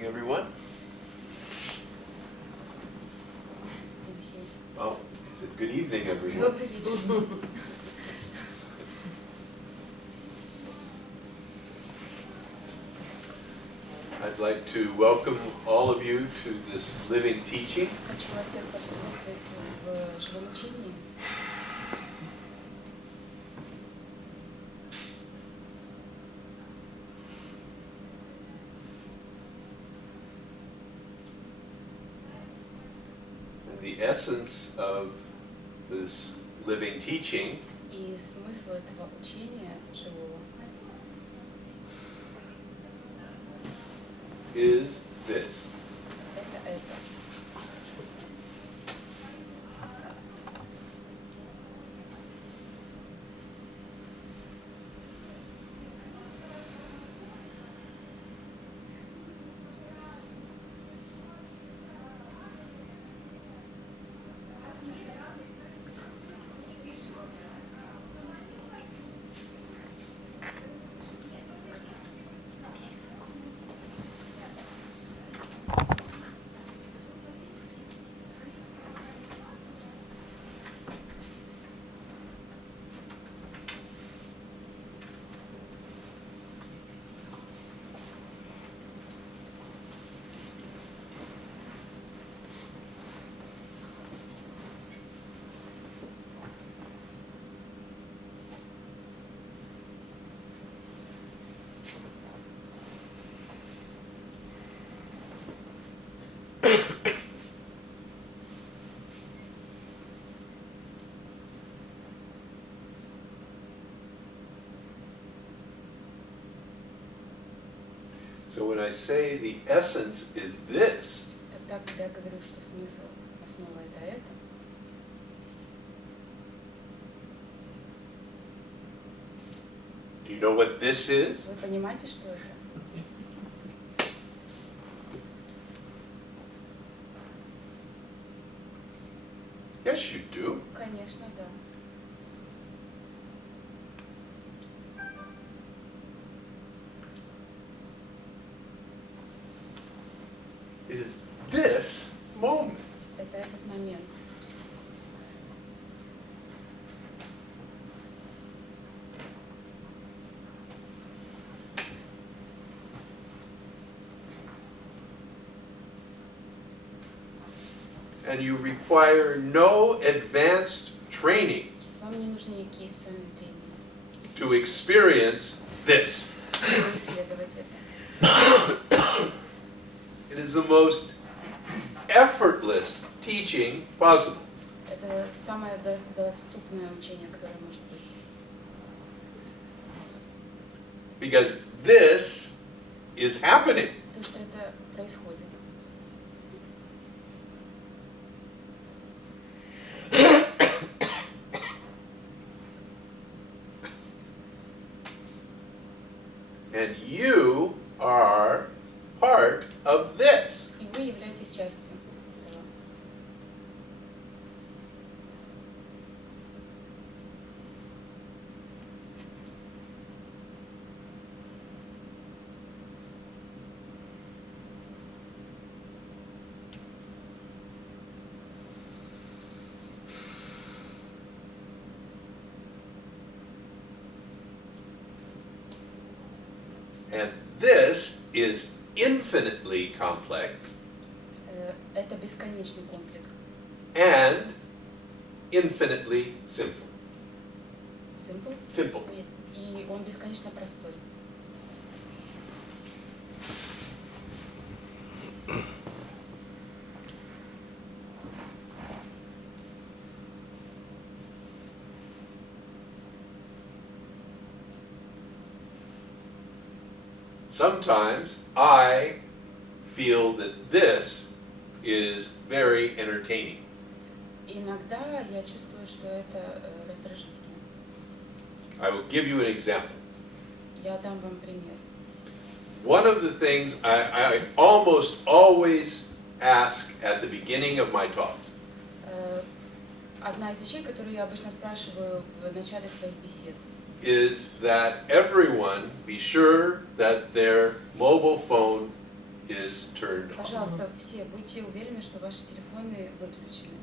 morning, everyone. Oh, is it good evening, everyone? Добрый вечер. I'd like to welcome all of you to this living teaching. Хочу вас всех поприветствовать в живом учении. And the essence of this living teaching И смысл этого учения живого is this. это. So when I say the essence is this, Тогда, когда я говорю, что смысл, основа это, do you know what this is? вы понимаете, что это? Yes, you do. Конечно, да. It is this moment. Это этот момент. And you require no advanced training Вам не нужны никакие специальные тренинги, to experience this. чтобы исследовать это. It is the most effortless teaching possible. Это самое доступное учение, которое может быть. Because this is happening. Потому что это происходит. And you are part of this. И вы являетесь частью этого. And this is infinitely complex Это бесконечный комплекс. and infinitely simple. Simple? Simple. Нет. И он бесконечно простой. Sometimes I feel that this is very entertaining. Иногда я чувствую, что это раздражительно. I will give you an example. Я дам вам пример. One of the things I almost always ask at the beginning of my talks Одна из вещей, которую я обычно спрашиваю в начале своих бесед, is that everyone be sure that their mobile phone is turned off. Пожалуйста, все будьте уверены, что ваши телефоны выключены.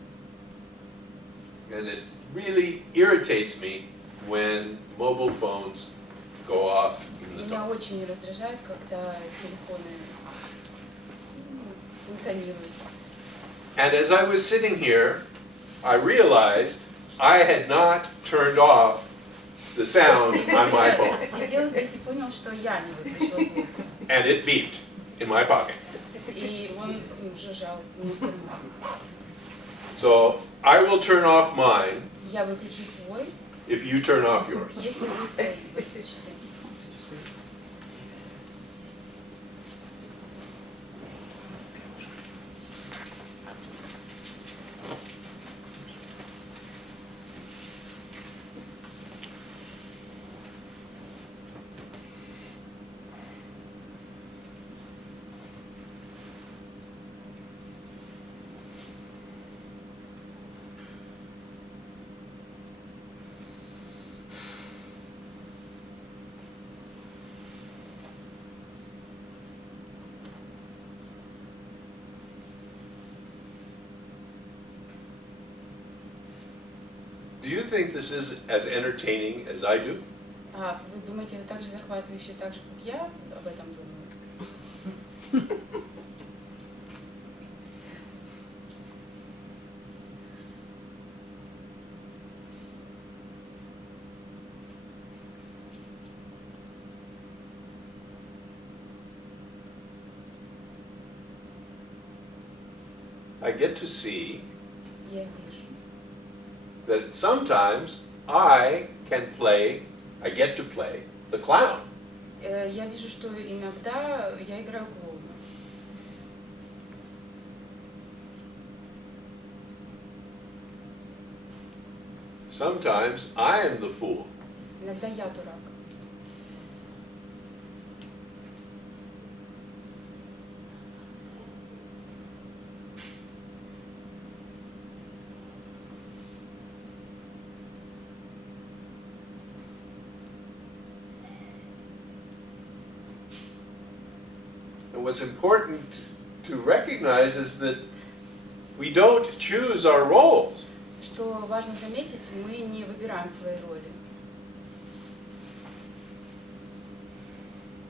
And it really irritates me when mobile phones go off in the Меня dark. очень раздражает, когда телефоны функционируют. And as I was sitting here, I realized I had not turned off the sound on my phone. Сидел здесь и понял, что я не выключила звук. And it beeped in my pocket. И он жужжал мне в карман. So I will turn off mine Я выключу свой, if you turn off yours. если вы свои выключите. Do you think this is as entertaining as I do? А вы думаете, это так же захватывающе, так же, как я об этом думаю? I get to see Я вижу, that sometimes I get to play the clown. Я вижу, что иногда я играю клоуна. Sometimes I am the fool. Иногда я дурак. And what's important to recognize is that we don't choose our roles. Что важно заметить, мы не выбираем свои роли.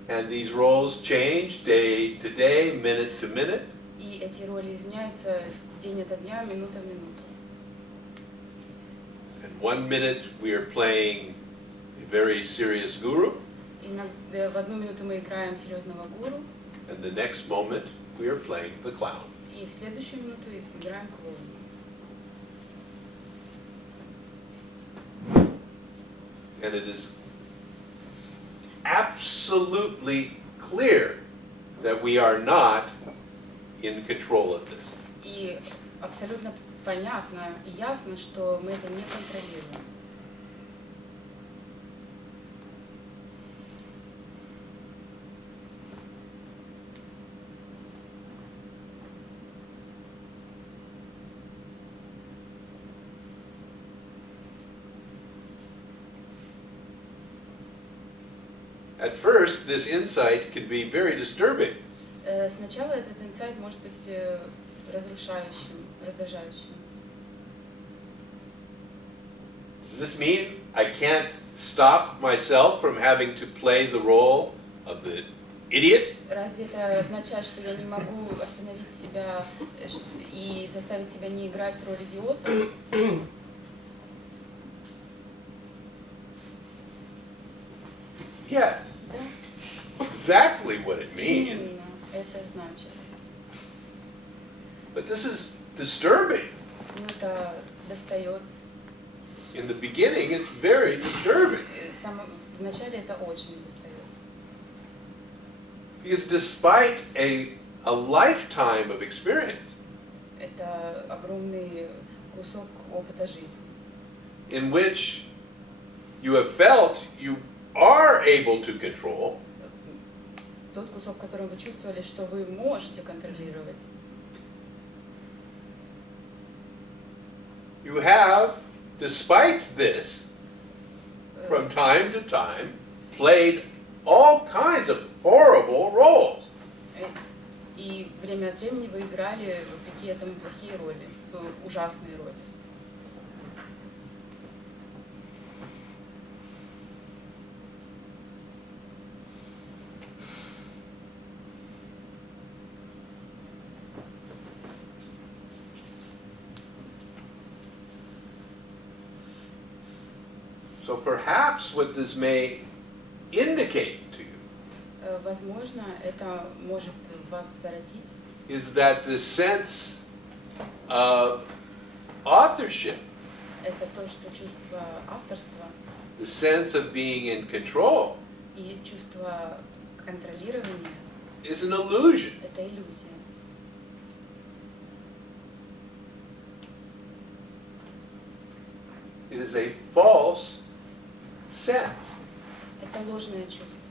And these roles change day to day, minute to minute. И эти роли изменяются день ото дня, минута в минуту. And 1 minute we are playing a very serious guru, Иногда в одну минуту мы играем серьезного гуру, and the next moment we are playing the clown. и в следующую минуту играем клоуна. And it is absolutely clear that we are not in control of this. И абсолютно понятно и ясно, что мы это не контролируем. At first, this insight can be very disturbing. Сначала этот инсайт может быть разрушающим, раздражающим. Does this mean I can't stop myself from having to play the role of the idiot? Разве это означает, что я не могу остановить себя и заставить себя не играть роль идиота? Yes. Да, That's exactly what it means. именно это значит. But this is disturbing. Ну, это достает. In the beginning, it's very disturbing. Вначале это очень достает. Because despite a lifetime of experience Это огромный кусок опыта жизни, in which you have felt you are able to control, тот кусок, в котором вы чувствовали, что вы можете контролировать, you have, despite this, from time to time, played all kinds of horrible roles. от времени вы играли, вопреки этому, плохие роли, ужасные роли. So perhaps what this may indicate to you Возможно, это может вас зародить, is that the sense of authorship, это то, что чувство авторства the sense of being in control, и чувство контролирования is an illusion. — это иллюзия. It is a false sense. Это ложное чувство.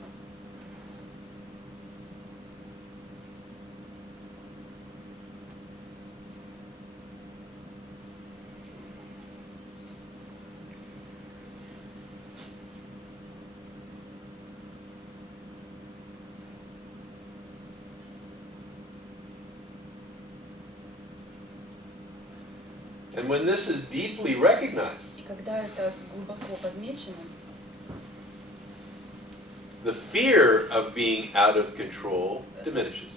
And when this is deeply recognized, И когда это глубоко подмечено, the fear of being out of control diminishes.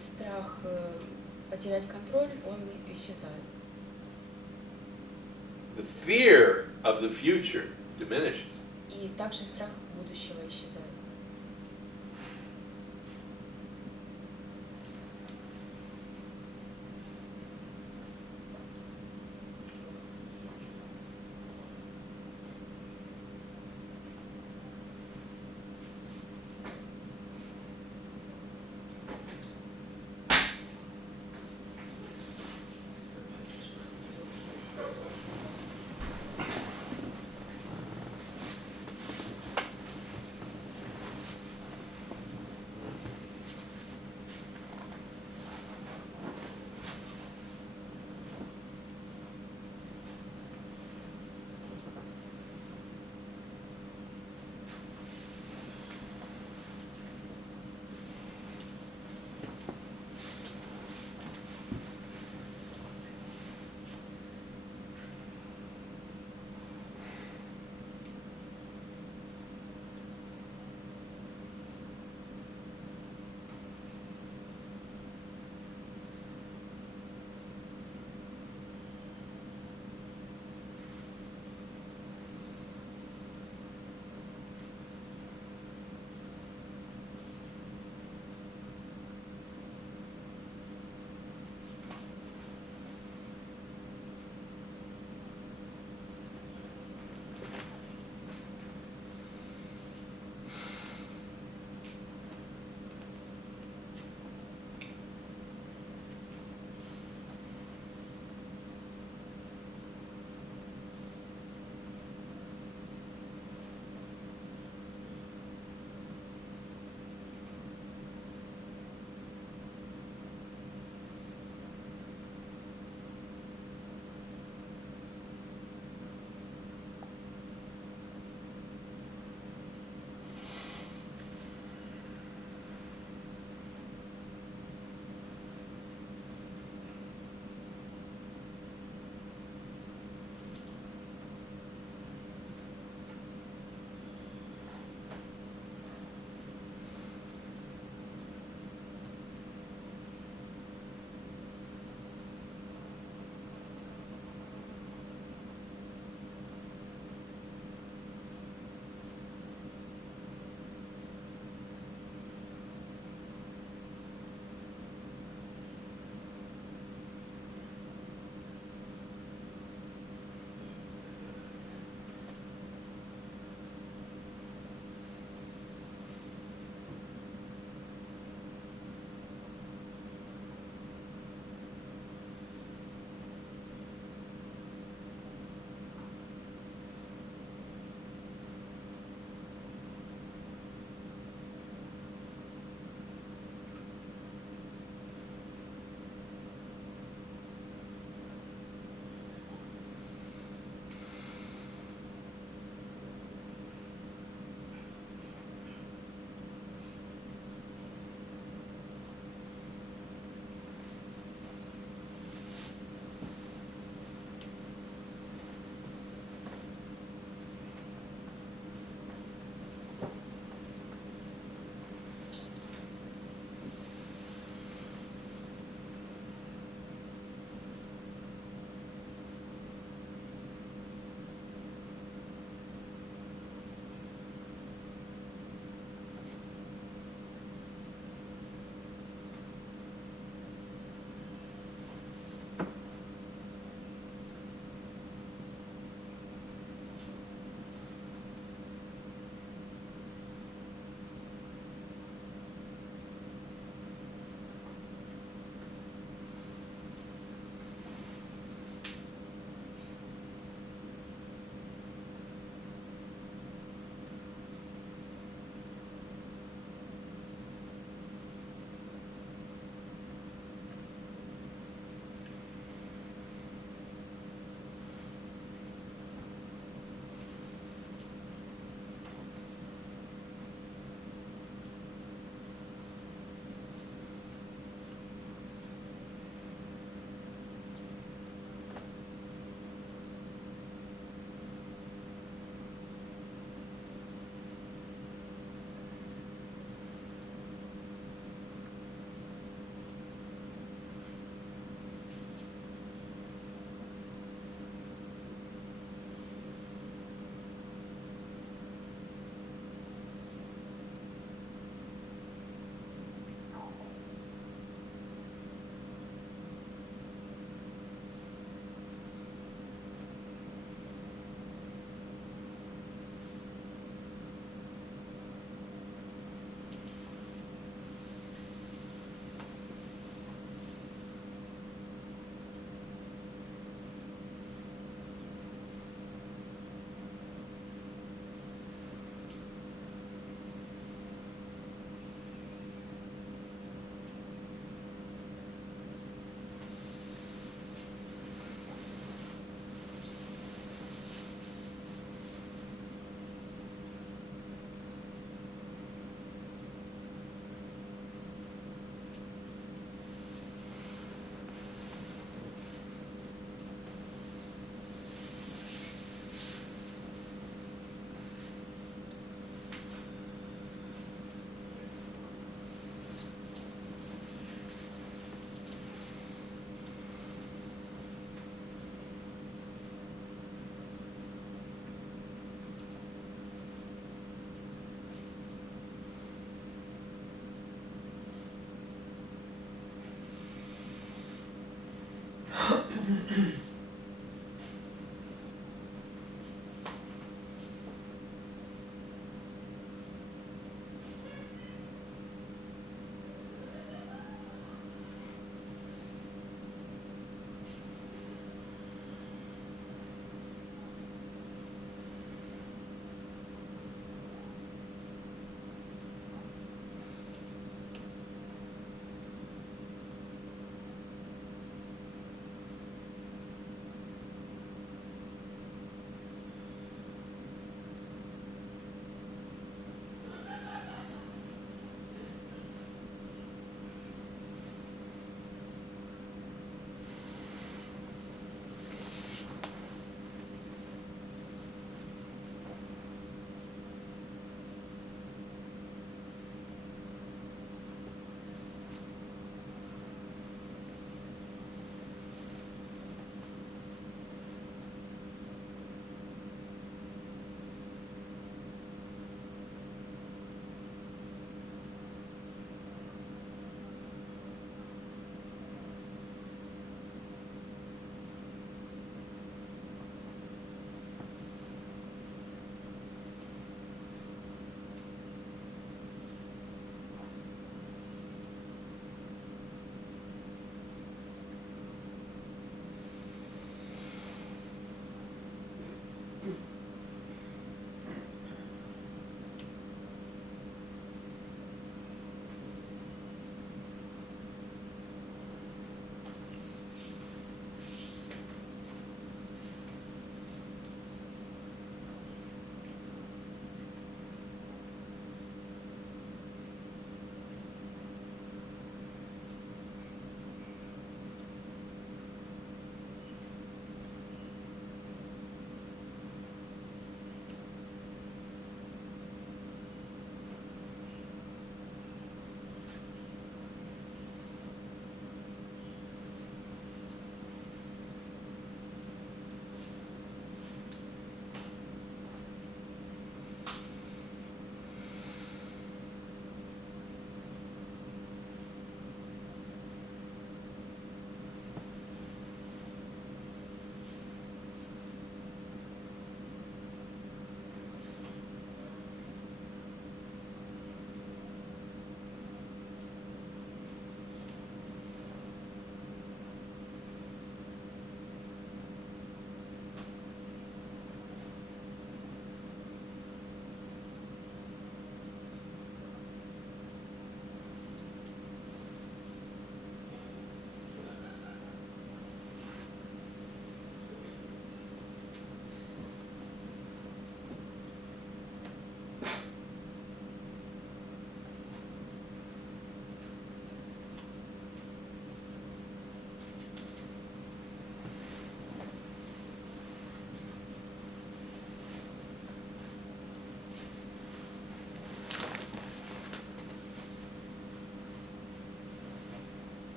страх потерять контроль, он исчезает. The fear of the future diminishes. И также страх будущего исчезает.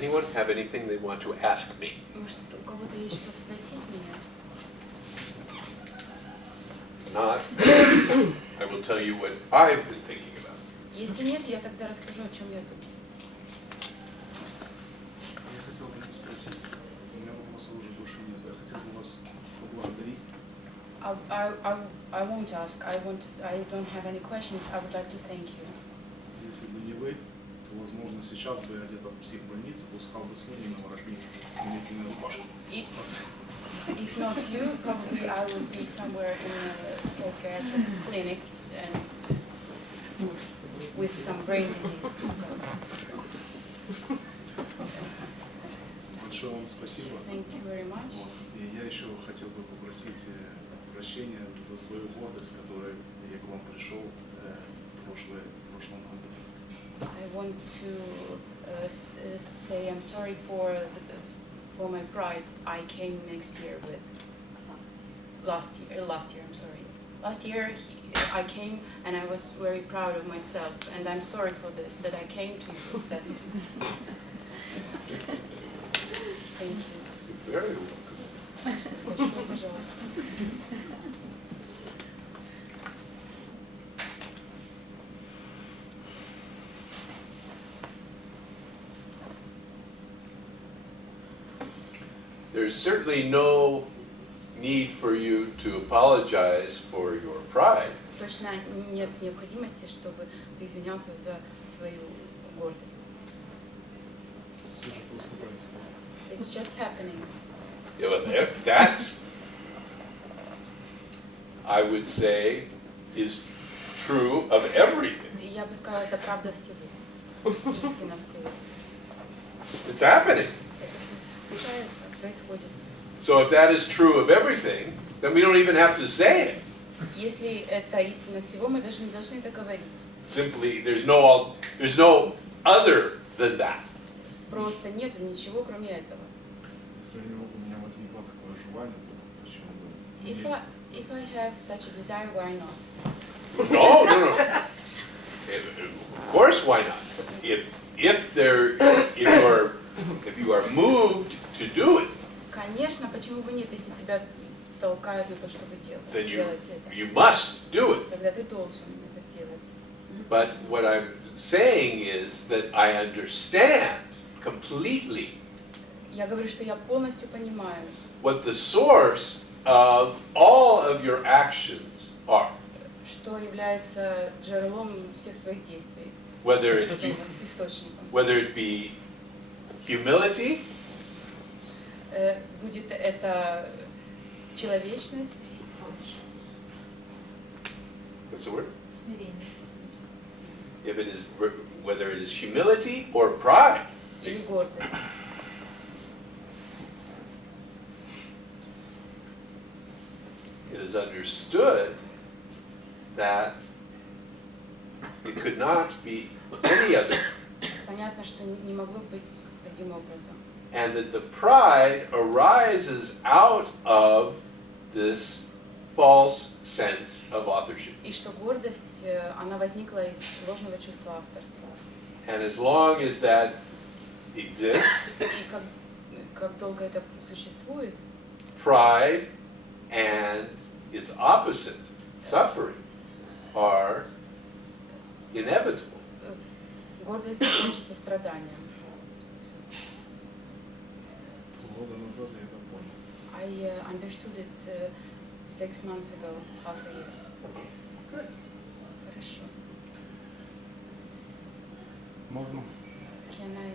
anyone have anything they want to ask me? Может, у кого-то есть что спросить меня? If not, I will tell you what I've been thinking about. Если нет, я тогда расскажу, о чем я тут. Я хотел бы спросить, у меня вопросов уже больше нет, я хотел бы вас поблагодарить. I won't ask. I don't have any questions. I would like to thank you. Если бы не вы, то, возможно, сейчас бы я где-то в психбольнице пускал бы слюни на воротник с смирительной рубашкой. If not you, probably I would be somewhere in a psychiatric clinics and with some brain disease. Большое вам спасибо. Thank you very much. Вот. И я еще хотел бы попросить прощения за свою гордость, которой я к вам пришел в прошлом году. I want to say I'm sorry for my pride. I came next year with last year. I'm sorry. Yes. Last year I came and I was very proud of myself, and I'm sorry for this that I came to you. That Thank you. Very welcome. Большое пожалуйста. There's certainly no need for you to apologize for your pride. Точно нет необходимости, чтобы ты извинялся за свою гордость. Все же просто происходит. It's just happening. Yeah, well, that, I would say, is true of everything. Я бы сказала, это правда всего. Истина всего. It's happening. Это случается, происходит. So if that is true of everything, then we don't even have to say it. Если это истина всего, мы даже не должны это говорить. Simply, there's no other than that. Просто нету ничего, кроме этого. Если у меня возникло такое желание, то почему бы If I have such a desire, why not? No. Of course, why not? If you are moved to do it, Конечно, почему бы нет, если тебя толкают на то, чтобы then сделать это. you must do it. Тогда ты должен это сделать. But what I'm saying is that I understand completely Я говорю, что я полностью понимаю, what the source of all of your actions are. что является джерелом всех твоих действий, Whether источником. it be humility, Будет это человечность, what's the word? смирение Whether it is humility or pride. или гордость. It is understood that it could not be any other, Понятно, что не могло быть таким образом. and that the pride arises out of this false sense of authorship. И что гордость, она возникла из ложного чувства авторства. And as long as that exists, И как долго это существует, pride and its opposite, suffering, are inevitable. гордость закончится страданием. полгода назад я это понял. I understood it 6 months ago, half a year. Хорошо. Можно? Can I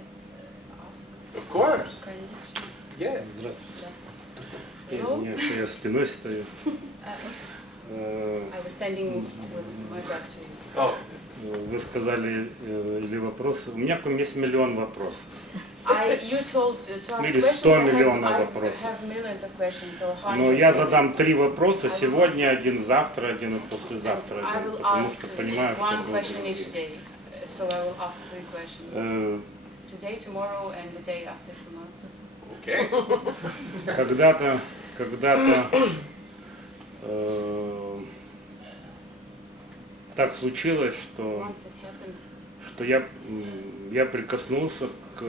ask? Of course, Конечно. yeah. Здравствуйте. Да. Я Hello? извиняюсь, что я спиной стою. I was standing with my back to you. Oh, Вы сказали, или вопрос. У меня к вам есть миллион вопросов. You told to ask Или questions. 100 I миллионов have вопросов. millions of questions, or Но 100 я задам millions. 3 вопроса сегодня, один завтра, один и послезавтра, And I один, will потому ask что понимаю, just что one будет question each другие. day. So I will ask 3 questions. Today, tomorrow, and the day after tomorrow. okay. Когда-то так случилось, Once it happened, что я прикоснулся к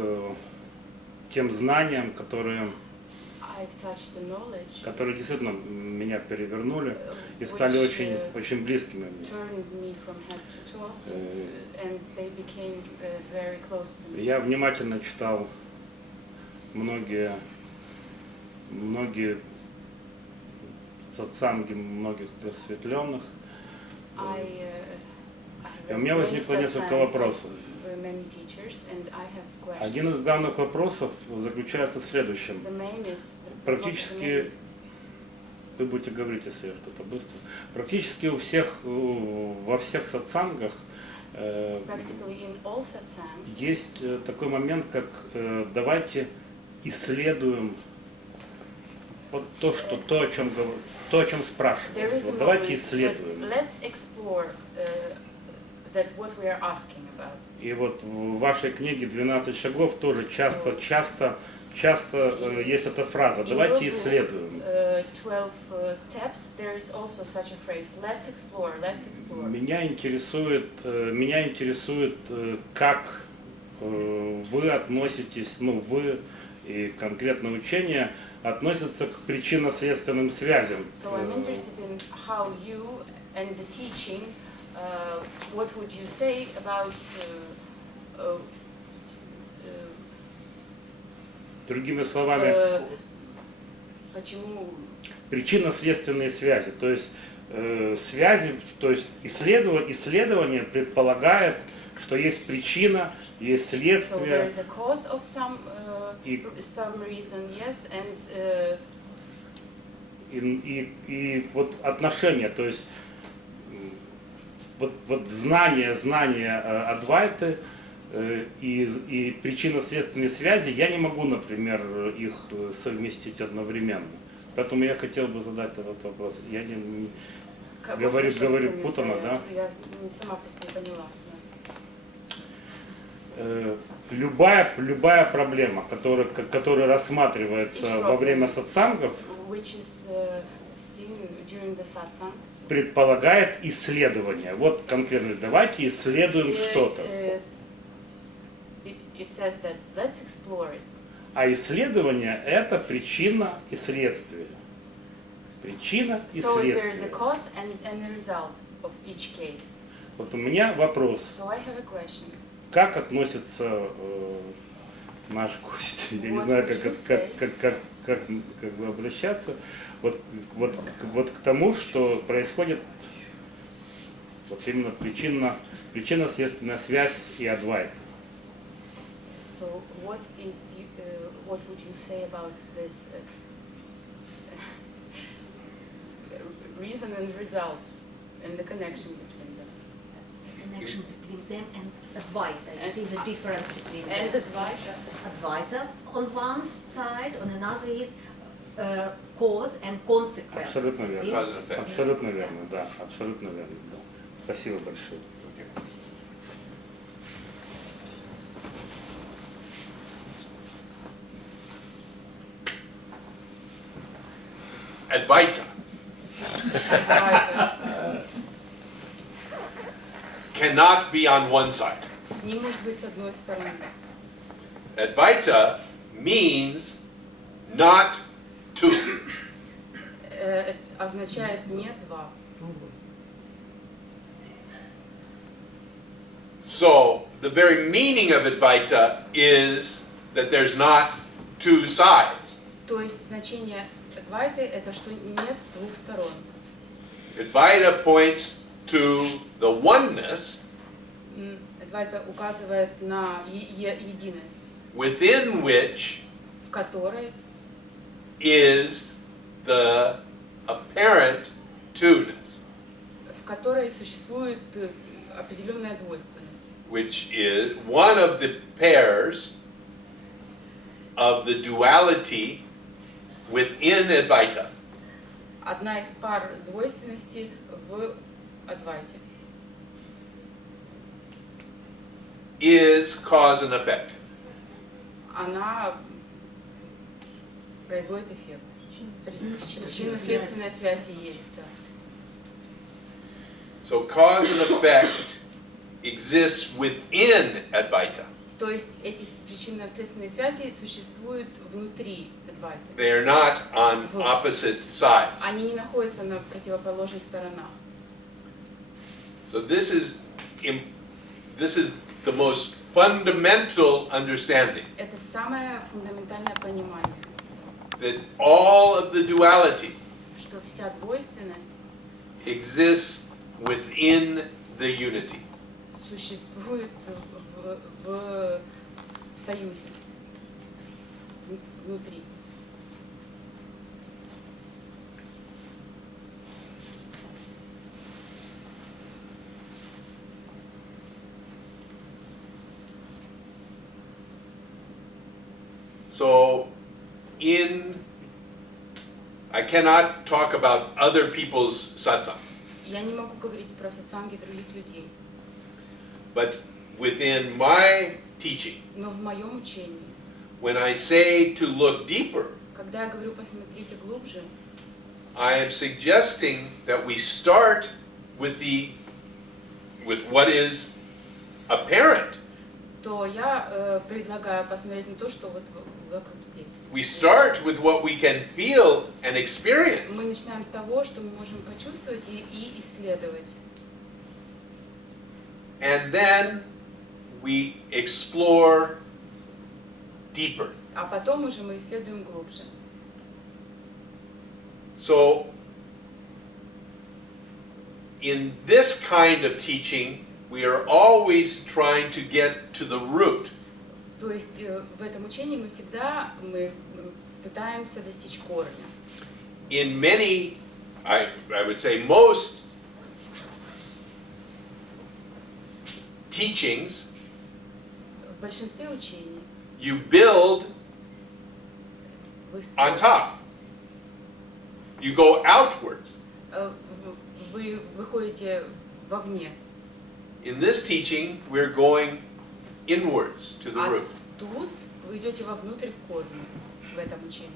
тем знаниям, которые I've touched the knowledge действительно меня перевернули и стали очень близкими мне. turned me from head to toe, and they became very close to me. Я внимательно читал многие сатсанги многих просветленных. И у меня возникло несколько вопросов. Один из главных вопросов заключается в следующем. Практически, вы будете говорить, если я что-то быстро, практически во всех сатсангах Practically in all satsangs, есть такой момент, как давайте исследуем вот то, о чем спрашивают. there is a Вот давайте moment исследуем. that let's explore that what we are asking about. И вот в вашей книге «12 шагов» тоже часто есть эта фраза «давайте исследуем». 12 steps, there is also such a phrase, let's explore, let's explore. Меня интересует, как вы относитесь, вы и конкретно учение относятся к причинно-следственным связям. So I'm interested in how you and the teaching, what would you say about Другими словами, почему причинно-следственные связи, то есть связи, то есть исследование предполагает, что есть причина, есть so there следствие, is a cause of some reason, yes, and и вот отношения, то есть вот знание Адвайты и причинно-следственные связи, я не могу, например, их совместить одновременно. Поэтому я хотел бы задать этот вопрос. Я не говорю путано, да? Я сама просто не поняла. Любая проблема, которая рассматривается во время сатсангов, Which is seen during the satsang, предполагает исследование. Вот конкретно, давайте исследуем что-то. It says that let's explore it. А исследование – это причина и следствие. Причина и So there is a следствие. cause and a result of each case. Вот у меня вопрос. So I have a question. Как относится наш гость? Я не знаю, как бы обращаться. Вот к тому, что происходит вот именно причинно-следственная связь и адвайта. So what would you say about this reason and result and the connection between them? The connection between them and Advaita. You see the difference between And them. Advaita. Advaita on one side, on another is cause and consequence. Абсолютно You see? верно. Cause and effect. Абсолютно верно, да. Абсолютно верно, да. Спасибо большое. Advaita Advaita cannot be on one side. не может быть с одной стороны. Advaita means not two. Означает не два. So the very meaning of Advaita is that there's not two sides. То есть значение Адвайты это что нет двух сторон. Advaita points to the oneness Адвайта указывает на единость, within which в которой is the apparent two-ness, в которой существует определенная двойственность, which is one of the pairs of the duality within Advaita. одна из пар двойственности в Адвайте. Is cause and effect. Она производит эффект. Причинно-следственная связь есть, да. So cause and effect exists within Advaita. То есть эти причинно-следственные связи существуют внутри Адвайты. They are not on opposite sides. Они не находятся на противоположных сторонах. So this is the most fundamental understanding, Это самое фундаментальное понимание, that all of the duality что вся двойственность exists within the unity. существует в союзе, внутри. So, I cannot talk about other people's satsang, Я не могу говорить про сатсанги других людей, but within my teaching, но в моем учении, when I say to look deeper, когда я говорю посмотрите глубже, I am suggesting that we start with what is apparent. то я предлагаю посмотреть на то, что вот вокруг здесь. We start with what we can feel and experience. Мы начинаем с того, что мы можем почувствовать и исследовать. And then we explore deeper. А потом уже мы исследуем глубже. So, in this kind of teaching, we are always trying to get to the root. То есть в этом учении мы всегда пытаемся достичь корня. In many, I would say most teachings, В большинстве учений you build вы, on top. You go outwards. вы выходите вовне. In this teaching, we're going inwards to the А root. тут вы идете вовнутрь к корню в этом учении.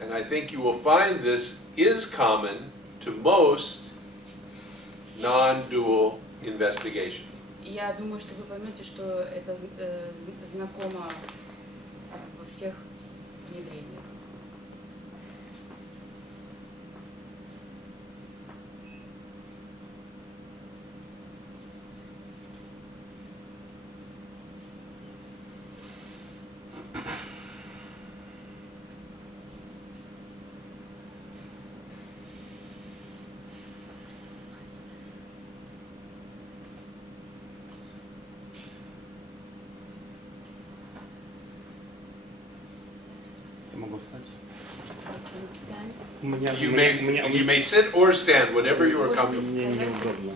And I think you will find this is common to most non-dual investigations. Я думаю, что вы поймете, что это знакомо во всех внедрениях. Я могу встать? Stand. У меня, You may sit or stand, whatever you are comfortable. Мне неудобно.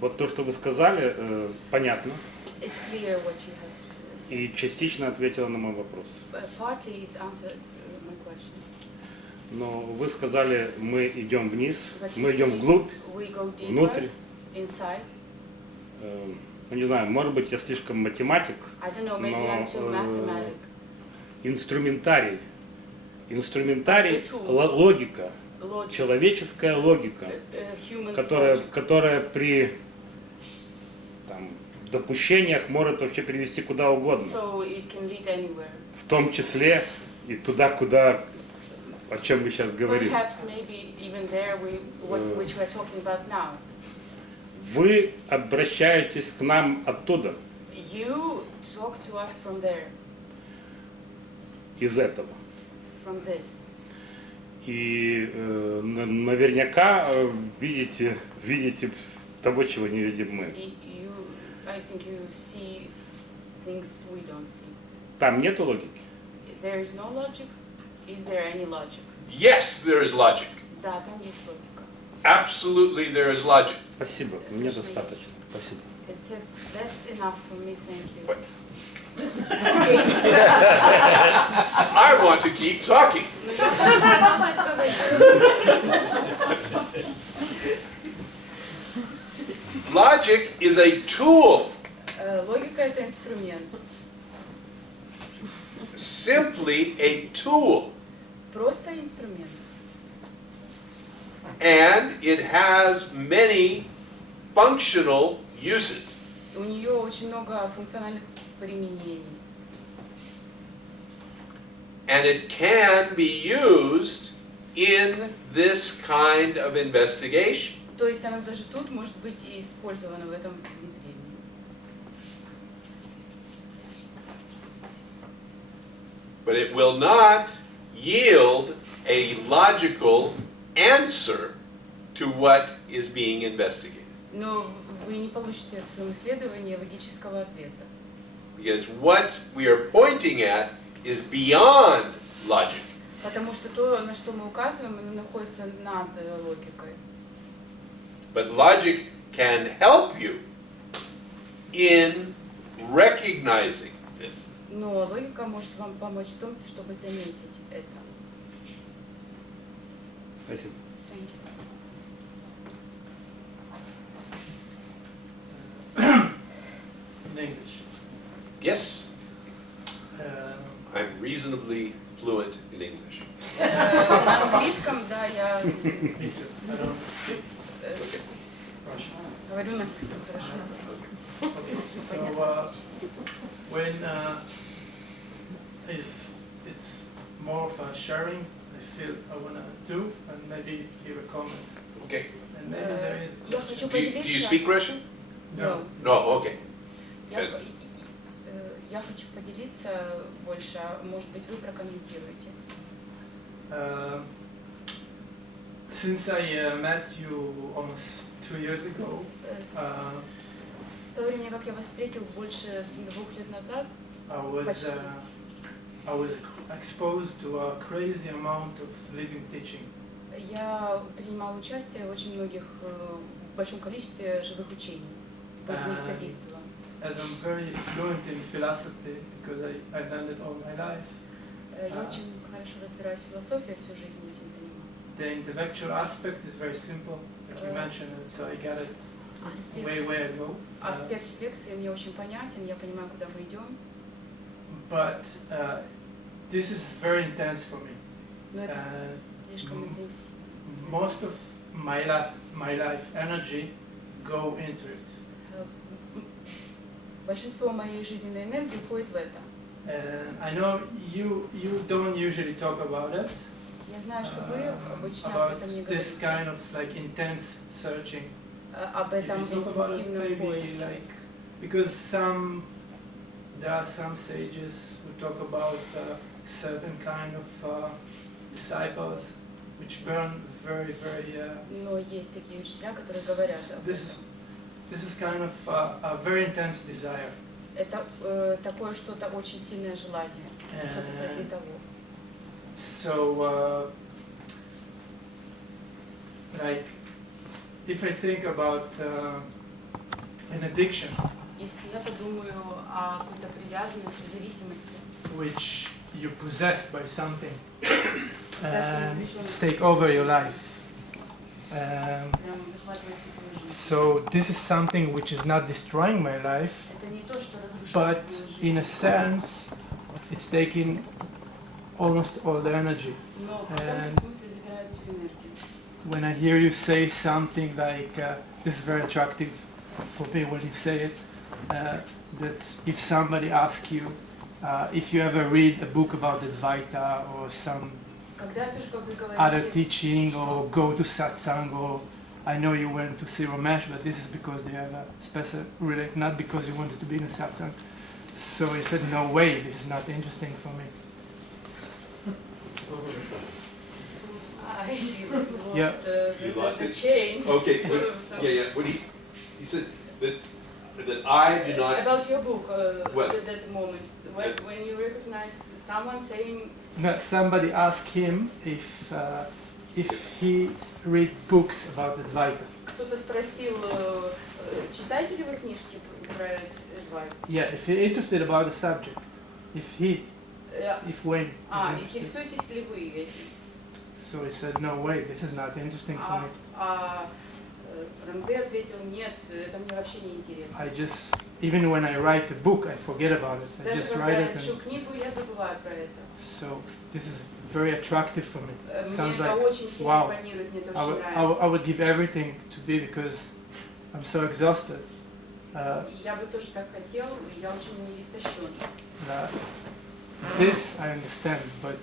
Вот то, что вы сказали, понятно. It's clear what you have said. И частично ответила на мой вопрос. Partly it's answered my question. Но вы сказали, мы идем вниз, But you мы идем say вглубь, we go deeper, внутрь. inside. Ну, не знаю, может быть, я слишком математик, I don't know, maybe I'm too mathematic. инструментарий, The tools. логика, Logic, человеческая логика, human которая, logic. которая при там, допущениях может вообще привести куда угодно. So it can lead anywhere. В том числе и туда, куда, о чем вы сейчас говорили. Perhaps maybe even there which we're talking about now. Вы обращаетесь к нам оттуда, You talk to us from there, из этого. from this. И наверняка видите того, чего не видим мы. I think you see things we don't see. Там нету логики. There is no logic. Is there any logic? Yes, there is logic. Да, там есть логика. Absolutely, there is logic. Спасибо, мне достаточно. Спасибо. That's enough for me, thank you. But I want to keep talking. Но я хочу продолжать говорить. Logic is a tool, Логика — это инструмент. simply a tool. Просто инструмент. And it has many functional uses. У нее очень много функциональных применений. And it can be used in this kind of investigation. То есть она даже тут может быть и использована в этом внедрении. But it will not yield a logical answer to what is being investigated. Но вы не получите в своем исследовании логического ответа. Because what we are pointing at is beyond logic. Потому что то, на что мы указываем, оно находится над логикой. But logic can help you in recognizing this. Но логика может вам помочь в том, чтобы заметить это. Спасибо. Thank you. In English. Yes, Uh, I'm reasonably fluent in English. На английском, да, я me too. I don't speak Russian. говорю на английском хорошо. Okay, so when it's more of a sharing, I feel I wanna do, and maybe give a comment, Okay. and maybe there is. Я хочу Do you поделиться. speak Russian? No. No, okay. Я хочу поделиться больше, а может быть вы прокомментируете. Since I met you almost 2 years ago, С того времени, как я вас встретил больше 2 лет назад, I was exposed to a crazy amount of living teaching. я принимал участие в очень многих, в большом количестве живых учений, в них задействовала. As I'm very fluent in philosophy, because I learned it all my life, Я очень хорошо разбираюсь в философии, всю жизнь этим заниматься. the intellectual aspect is very simple, like you mentioned, and so I got it way ago. Аспект лекции мне очень понятен, я понимаю, куда мы идем, But this is very intense for me. но это слишком интенсивно. Most of my life energy go into it. Большинство моей жизненной энергии уходит в это. And I know you don't usually talk about it, Я знаю, что вы обычно об about этом не this говорите, kind of like intense searching. об этом You talk about it интенсивном maybe поиске. like because there are some sages who talk about certain kind of disciples which burn very. Но есть такие учителя, которые говорят об этом. This is kind of a very intense desire. Это такое что-то очень сильное желание, что-то среди того. So, like, if I think about an addiction, Если я подумаю о какой-то привязанности, зависимости, which you're possessed by something, it's take over your life. прям захватывает всю твою жизнь. So this is something which is not destroying my life, Это не то, что разрушает but мою in a жизнь, sense, it's taking almost all the energy. но в каком-то смысле забирает всю энергию. When I hear you say something like, this is very attractive for me when you say it, that if somebody asks you if you ever read a book about Advaita or some Когда я слышу, как вы other говорите, teaching or go to Satsang, or I know you went to see Рамеша, but this is because they have a special, really not because you wanted to be in a Satsang. So he said, no way, this is not interesting for me. I Yeah. lost You lost the it? chain. Okay, So- yeah. What he said that I do not. About your book, Well, at that moment, when you recognize someone saying, No, somebody asked him if he read books about Advaita. кто-то спросил, читаете ли вы книжки про Адвайту? Yeah, if you're interested about the subject, if Wayne is interested. Интересуетесь ли вы этим? So he said, no way, this is not interesting for me. Рамцзы ответил, нет, это мне вообще не интересно. I just, even when I write a book, I forget about it. I Даже just когда write я it, пишу and книгу, я забываю про это. so this is very attractive for me. Мне Sounds это like, очень сильно wow, импонирует, мне это I очень would, нравится. I would give everything to be, because I'm so exhausted. Я бы тоже так хотел, и я очень истощен. This I understand, but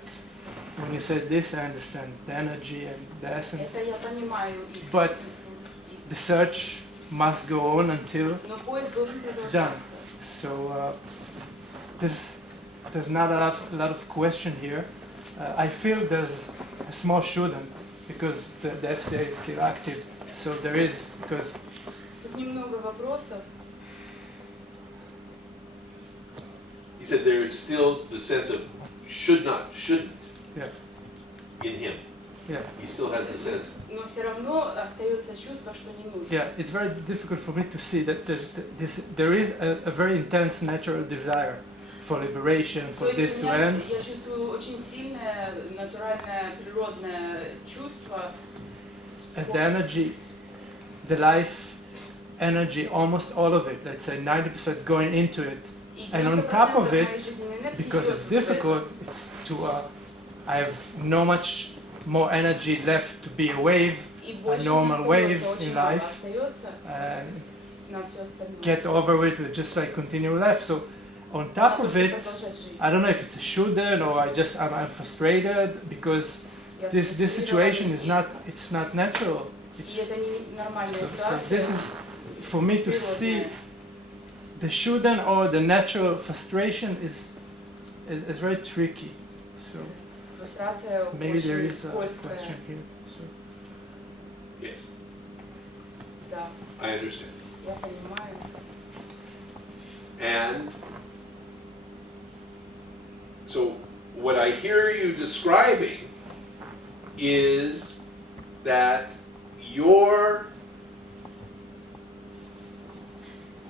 when you said this, I understand the energy and the essence. Это я понимаю и But смысл, The search must go on until но поиск должен it's done. продолжаться. So there's not a lot of question here. I feel there's a small student because the FCA is still active. So there is, because Тут немного вопросов. He said there is still the sense of shouldn't Yeah. in him. Yeah. He still has the sense. Но все равно остается чувство, что не нужно. Yeah, it's very difficult for me to see that there is a very intense natural desire for liberation, То for есть this у to меня, end. я чувствую очень сильное, натуральное, природное чувство. And the energy, the life energy, almost all of it, let's say 90% going into it. И And on top of 90% моей it, жизненной энергии because идет it's в это. difficult, it's to, I have no much more energy left to be a wave, И a больше normal не wave остается, очень in мало life, остается and на все остальное. get over it with just like continue life. So on top На то, of чтобы it, продолжать жизнь. I don't know if it's a shouldn't or I'm frustrated because Я this фрустрирована, situation is it's not natural. И It's, это не нормальная so ситуация. this is for me to see the shouldn't or the natural frustration is very tricky. So Фрустрация maybe there очень is a скользкая. question here. So. Yes, Да, I understand. я понимаю. And so what I hear you describing is that your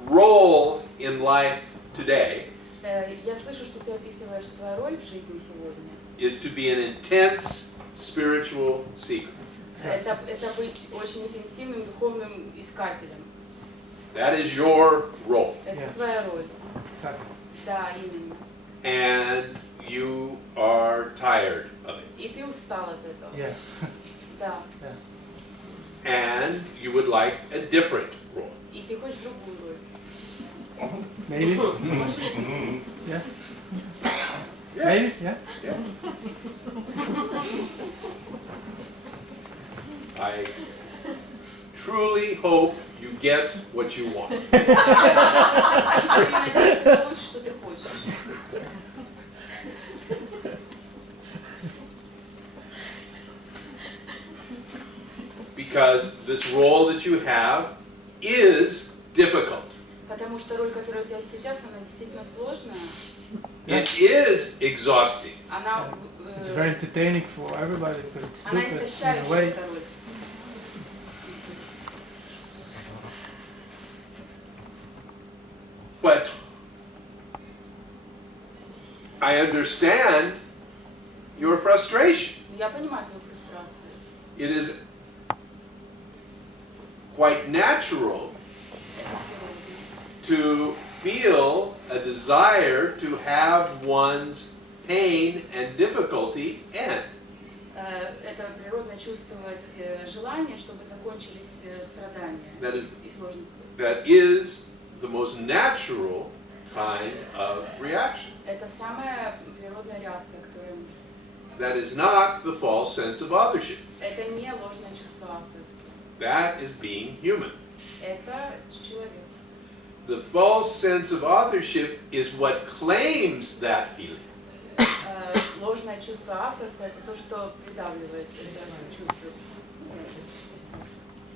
role in life today Я слышу, что ты описываешь твою роль в жизни сегодня. is to be an intense spiritual seeker. Это быть очень интенсивным духовным искателем. That is your role. Это Yeah. твоя роль. Exactly. Да, именно. And you are tired of it. И ты устал от этого. Yeah. Да. And you would like a different role. И ты хочешь другую роль. Maybe. Может быть. Yeah. Maybe. Yeah. Yeah. I truly hope you get what you want. Искренне надеюсь, ты получишь, что ты хочешь. Because this role that you have is difficult. Потому что роль, которая у тебя сейчас, она действительно сложная. It is exhausting. Она, It's very entertaining for everybody, but it's она stupid in a истощающая, way. эта роль. But I understand your frustration. Но я понимаю твою фрустрацию. It is quite natural Это природно. to feel a desire to have one's pain and difficulty end. Это природно чувствовать желание, чтобы закончились страдания That is- и сложности. That is the most natural kind of reaction. Это самая природная реакция, которая нужна. That is not the false sense of authorship. Это не ложное чувство авторства. That is being human. Это человек. The false sense of authorship is what claims that feeling. Ложное чувство авторства – это то, что придавливает это чувство.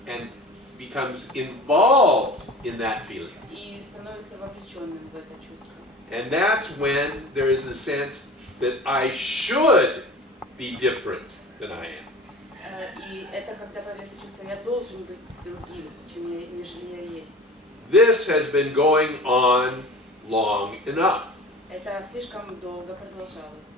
And becomes involved in that feeling. И становится вовлеченным в это чувство. And that's when there is a sense that I should be different than I am. И это когда появляется чувство «я должен быть другим, нежели я есть». This has been going on long enough. Это слишком долго продолжалось.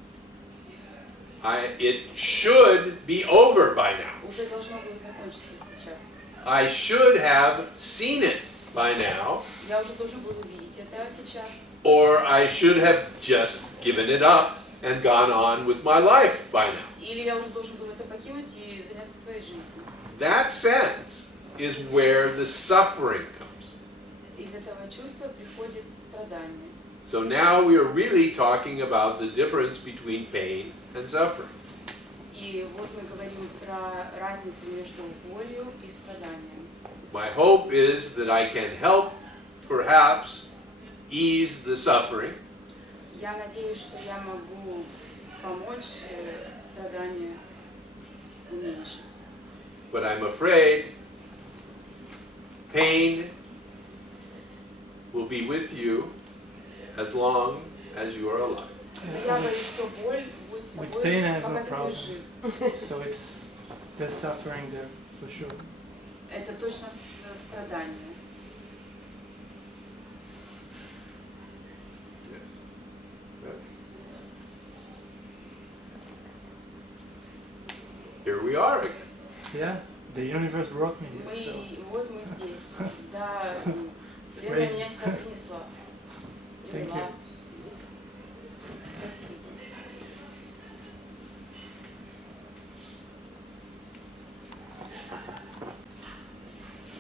It should be over by now. Уже должно было закончиться сейчас. I should have seen it by now, Я уже должен был увидеть это сейчас. or I should have just given it up and gone on with my life by now. Или я уже должен был это покинуть и заняться своей жизнью. That sense is where the suffering comes. Из этого чувства приходит страдание. So now we are really talking about the difference between pain and suffering. И вот мы говорим про разницу между болью и страданием. My hope is that I can help, perhaps, ease the suffering, Я надеюсь, что я могу помочь страдания уменьшить. but I'm afraid pain will be with you as long as you are alive. Но я боюсь, что боль будет с With тобой, pain I have пока no ты будешь problem. жив. So it's there's suffering there for sure. Это точно страдание. Here we are again. Yeah, the universe brought me here. So. Вот мы здесь. Да, Вселенная меня сюда принесла. Thank you. Спасибо.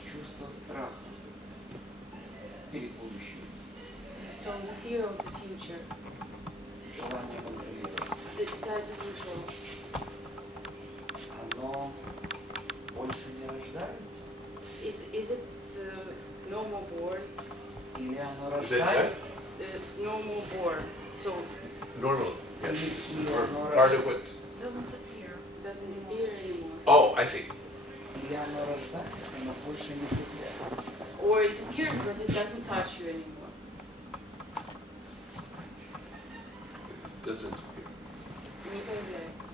Чувство страха перед будущим, So the fear of the future, желание контролировать, the desire to control, оно больше не рождается? is it no more born? Или оно Is it рождает? No more born. So Normal. Yes. Или Or оно part of what? doesn't appear anymore. Oh, I see. Или оно рождается, но больше не цепляет? Or it appears but it doesn't touch you anymore. Doesn't. Не появляется.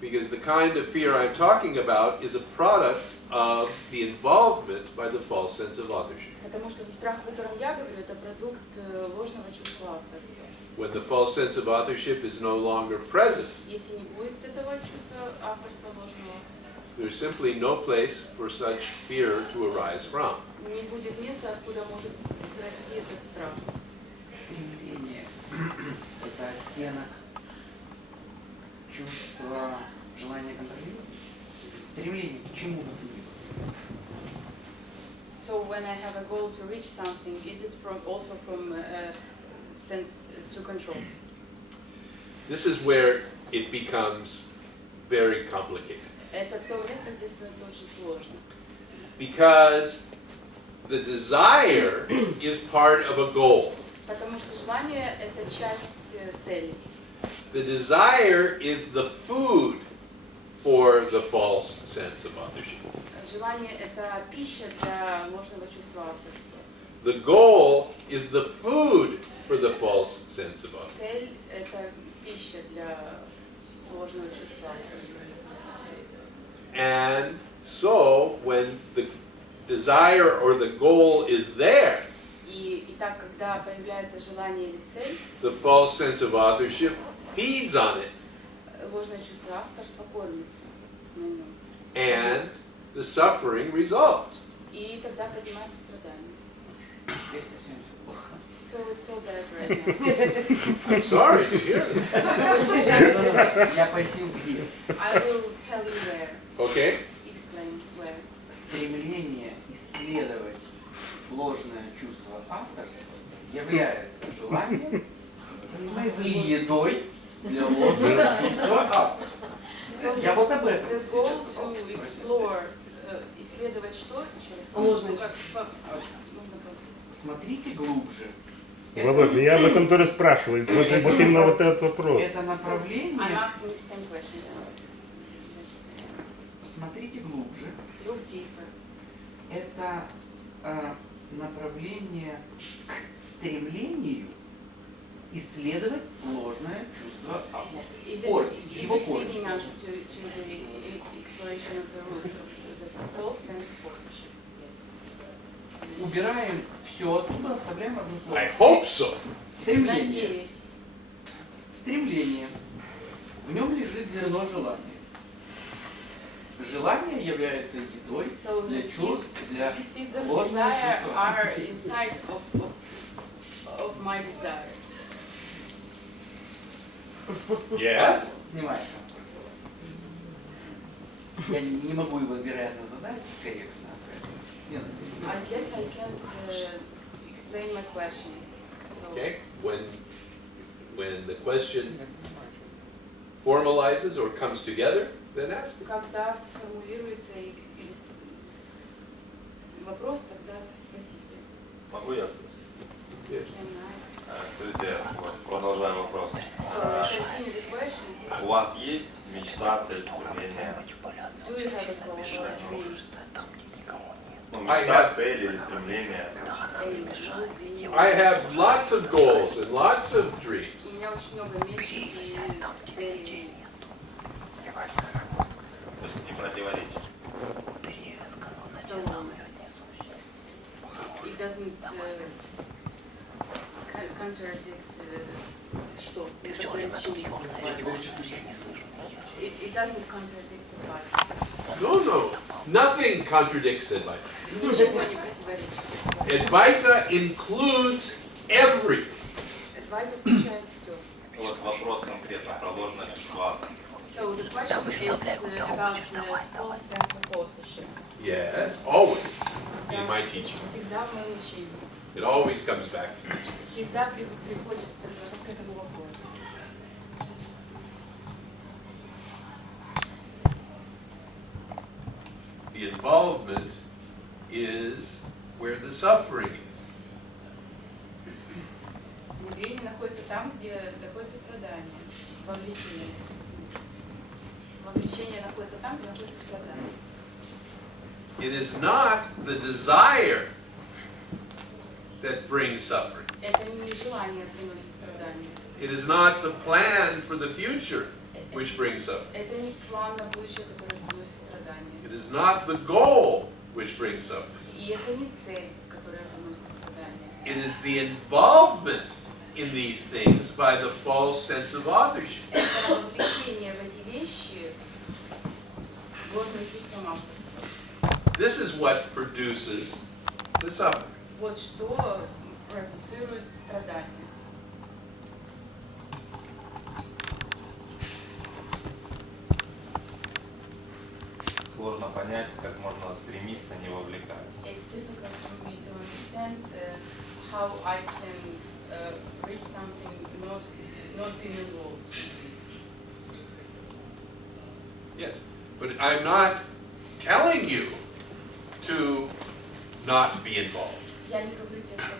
Because the kind of fear I'm talking about is a product of the involvement by the false sense of authorship. Потому что страх, о котором я говорю, это продукт ложного чувства авторства. When the false sense of authorship is no longer present, Если не будет этого чувства авторства ложного, there's simply no place for such fear to arise from. не будет места, откуда может взрасти этот страх. Стремление – это оттенок чувства, желания контролировать? Стремление к чему бы то ни было. So when I have a goal to reach something, is it also from sense to controls? This is where it becomes very complicated. Это то место, где становится очень сложно. Because the desire is part of a goal. Потому что желание – это часть цели. The desire is the food for the false sense of authorship. Желание – это пища для ложного чувства авторства. The goal is the food for the false sense of authorship. Цель – это пища для ложного чувства авторства. And so when the desire or the goal is there, И так, когда появляется желание или цель, the false sense of authorship feeds on it, ложное чувство авторства кормится на нем. and the suffering results. И тогда поднимается страдание. Теперь совсем все плохо. So it's so bad right now. I'm sorry to hear this. Я поясню где. I will tell you where. Okay? Explain where. Стремление исследовать ложное чувство авторства является желанием и едой для ложного чувства авторства. So Я вот об этом the сейчас goal пытался to спросить. explore, исследовать что? Еще раз. Ложное Можно чувство. просто. Смотрите глубже. Володя, я об этом тоже спрашиваю. Вот именно вот этот вопрос. Это I'm направление. asking the same question. Смотрите глубже. Look deeper. Это направление к стремлению исследовать ложное чувство авторства. Is Корень, it его leading корень. us to the exploration of the roots of the false sense of authorship? Yes. Убираем все оттуда, оставляем одно слово. I hope so. Стремление. Надеюсь. Stремление. В нем лежит зерно желания. Желание является едой So для the чувств, seeds, для the seeds of ложного desire чувства. are inside of my desire. Yes? Снимается. Я не могу его, вероятно, задать корректно. Нет, I guess I can't explain my question. So Okay? When the question formalizes or comes together, then ask it. когда сформулируется или вопрос, тогда спросите. Могу я спросить? Yes. Can I? Скажите, вот, продолжаем вопрос. So continue the question. У вас есть мечта, цель, стремление? Do you have a goal or a dream? Ну, I мечта, have- цель или стремление? I have lots of goals and lots of dreams. У меня очень много мечт и целей. То есть не противоречит. So it doesn't contradict что? It doesn't contradict Advaita. No, nothing contradicts Advaita. Ничего не противоречит. Advaita includes everything. Advaita включает все. Вот вопрос конкретно про ложное чувство. So the question is about the false sense of authorship. Yes, always in my teaching. Всегда в моем учении. It always comes back to this. Всегда приходит к этому вопросу. The involvement is where the suffering is. Внедрение находится там, где находится страдание. Вовлечение. Вовлечение находится там, где находится страдание. It is not the desire that brings suffering. Это не желание приносит страдания. It is not the plan for the future which brings suffering. Это не план на будущее, который приносит страдания. It is not the goal which brings suffering. И это не цель, которая приносит страдания. It is the involvement in these things by the false sense of authorship. Это вовлечение в эти вещи ложным чувством авторства. This is what produces the suffering. Вот что продуцирует страдания. Сложно понять, как можно стремиться, не вовлекаясь. It's difficult for me to understand how I can reach something not being involved. Yes, but I'm not telling you to not be involved. Я не говорю тебе, что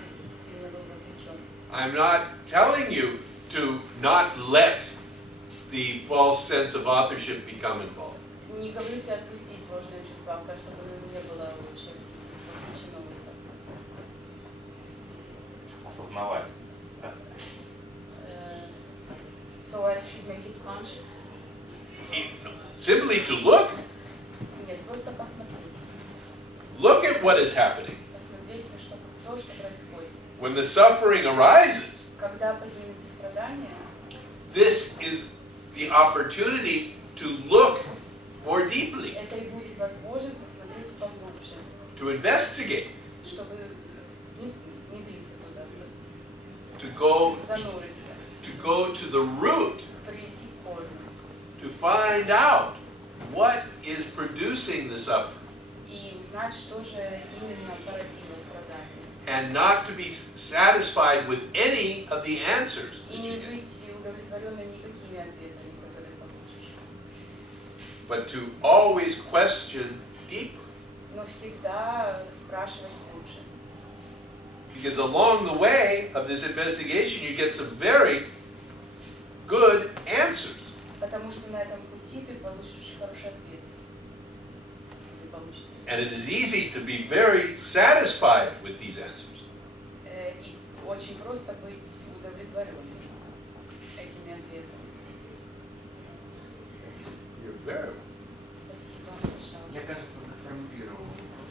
ты не был вовлечен. I'm not telling you to not let the false sense of authorship become involved. Не говорю тебе отпустить ложное чувство авторства, чтобы оно не было лучше вовлечено в это. Осознавать. Да? So I should make it conscious. Simply to look Нет, просто посмотреть. Look at what is happening. Посмотреть на то, что происходит. When the suffering arises, Когда поднимется страдание, this is the opportunity to look more deeply, это и будет возможность посмотреть поглубже, to investigate, чтобы внедриться туда, зануриться, to go to the root, прийти к корню to find out what is producing the suffering, и узнать, что же именно породило страдание. and not to be satisfied with any of the answers И that не you get, быть удовлетворенным никакими ответами, которые получишь. but to always question deeper. Но всегда спрашивать глубже. Because along the way of this investigation, you get some very good answers. Потому что на этом пути ты получишь очень хороший ответ. Вы получите. And it is easy to be very satisfied with these answers. И очень просто быть удовлетворенным этими ответами. You're very Спасибо, пожалуйста. Я, кажется, доформулировал.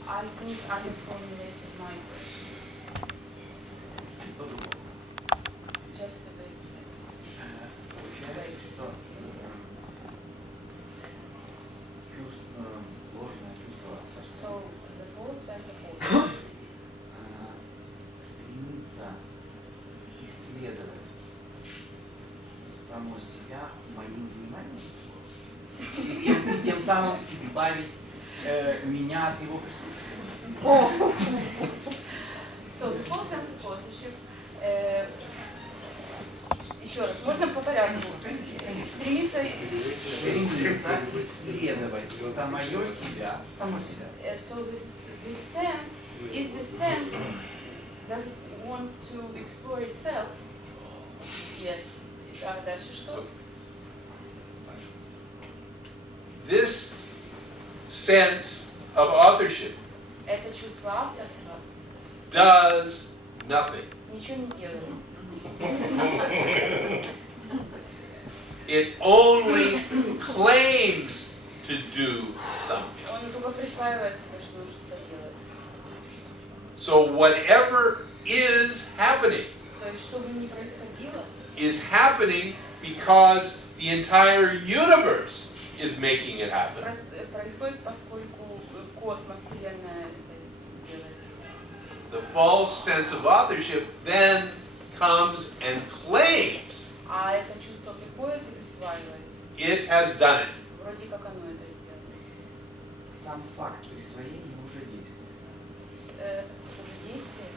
I think I have formulated my question. Чуть по-другому. Just a bit. Получается, что ложное чувство авторства So the false sense of authorship стремится исследовать само себя моим вниманием и тем самым избавить меня от его присутствия. So the false sense of authorship. Еще раз, можно по порядку? Стремиться Исследовать самое себя, само себя. So this sense is the sense does it want to explore itself? Yes. А дальше что? This sense of authorship Это чувство авторства does nothing. Ничего не делает. It only claims to do something. Он только присваивает себе, что он что-то делает. So whatever is happening То есть, что бы ни происходило, is happening because the entire universe is making it happen. происходит, поскольку космос, Вселенная это делает. The false sense of authorship then comes and claims А это чувство приходит и присваивает. it has done it. Вроде как оно это сделало. Сам факт присвоения уже действует. Уже действие.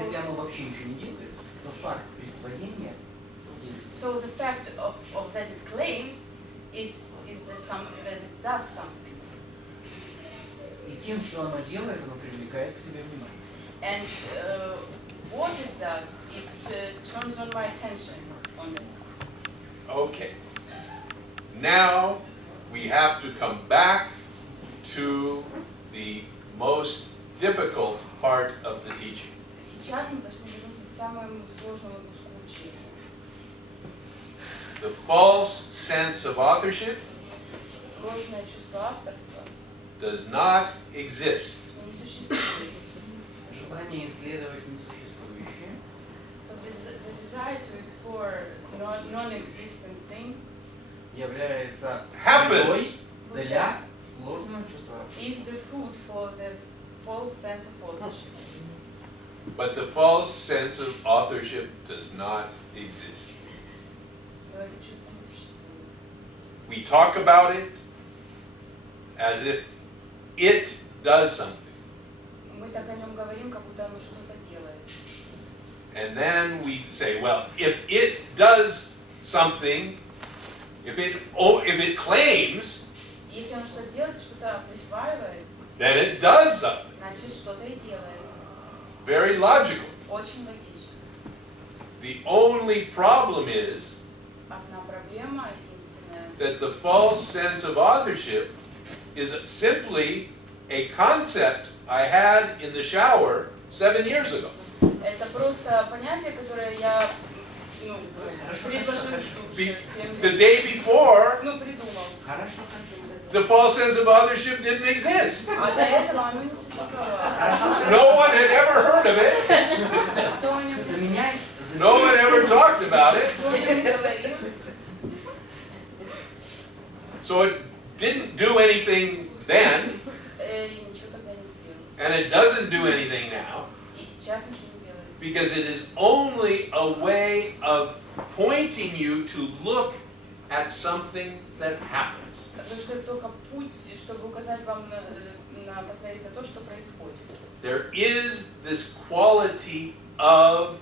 Если оно вообще ничего не делает, то факт присвоения действует. So the fact of that it claims is that it does something. И тем, что оно делает, оно привлекает к себе внимание. And what it does, it turns on my attention on it. Okay. Now we have to come back to the most difficult part of the teaching. Сейчас мы должны вернуться к самому сложному куску учения. The false sense of authorship Ложное чувство авторства does not exist. не существует. Желание исследовать несуществующее So the desire to explore non-existent thing является Happens. для ложного чувства. is the fruit for this false sense of authorship. But the false sense of authorship does not exist. Но это чувство не существует. We talk about it as if it does something. Мы так о нем говорим, как будто оно что-то делает. And then we say, well, if it does something, if it claims, Если он что-то делает, что-то присваивает, then it does something. значит что-то и делает. Very logical. Очень логично. The only problem is Одна проблема единственная, that the false sense of authorship is simply a concept I had in the shower 7 years ago. это просто понятие, которое я предложил в душе 7 The лет. day before, Придумал. Хорошо. the false sense of authorship didn't exist. А до этого оно не существовало. No one had ever heard of it. Никто о нем не Заменяй. No one ever talked about it. Никто о нем не говорил. So it didn't do anything then, И ничего тогда не сделал. and it doesn't do anything now, И сейчас ничего не делает. because it is only a way of pointing you to look at something that happens. Потому что это только путь, чтобы указать вам посмотреть на то, что происходит. There is this quality of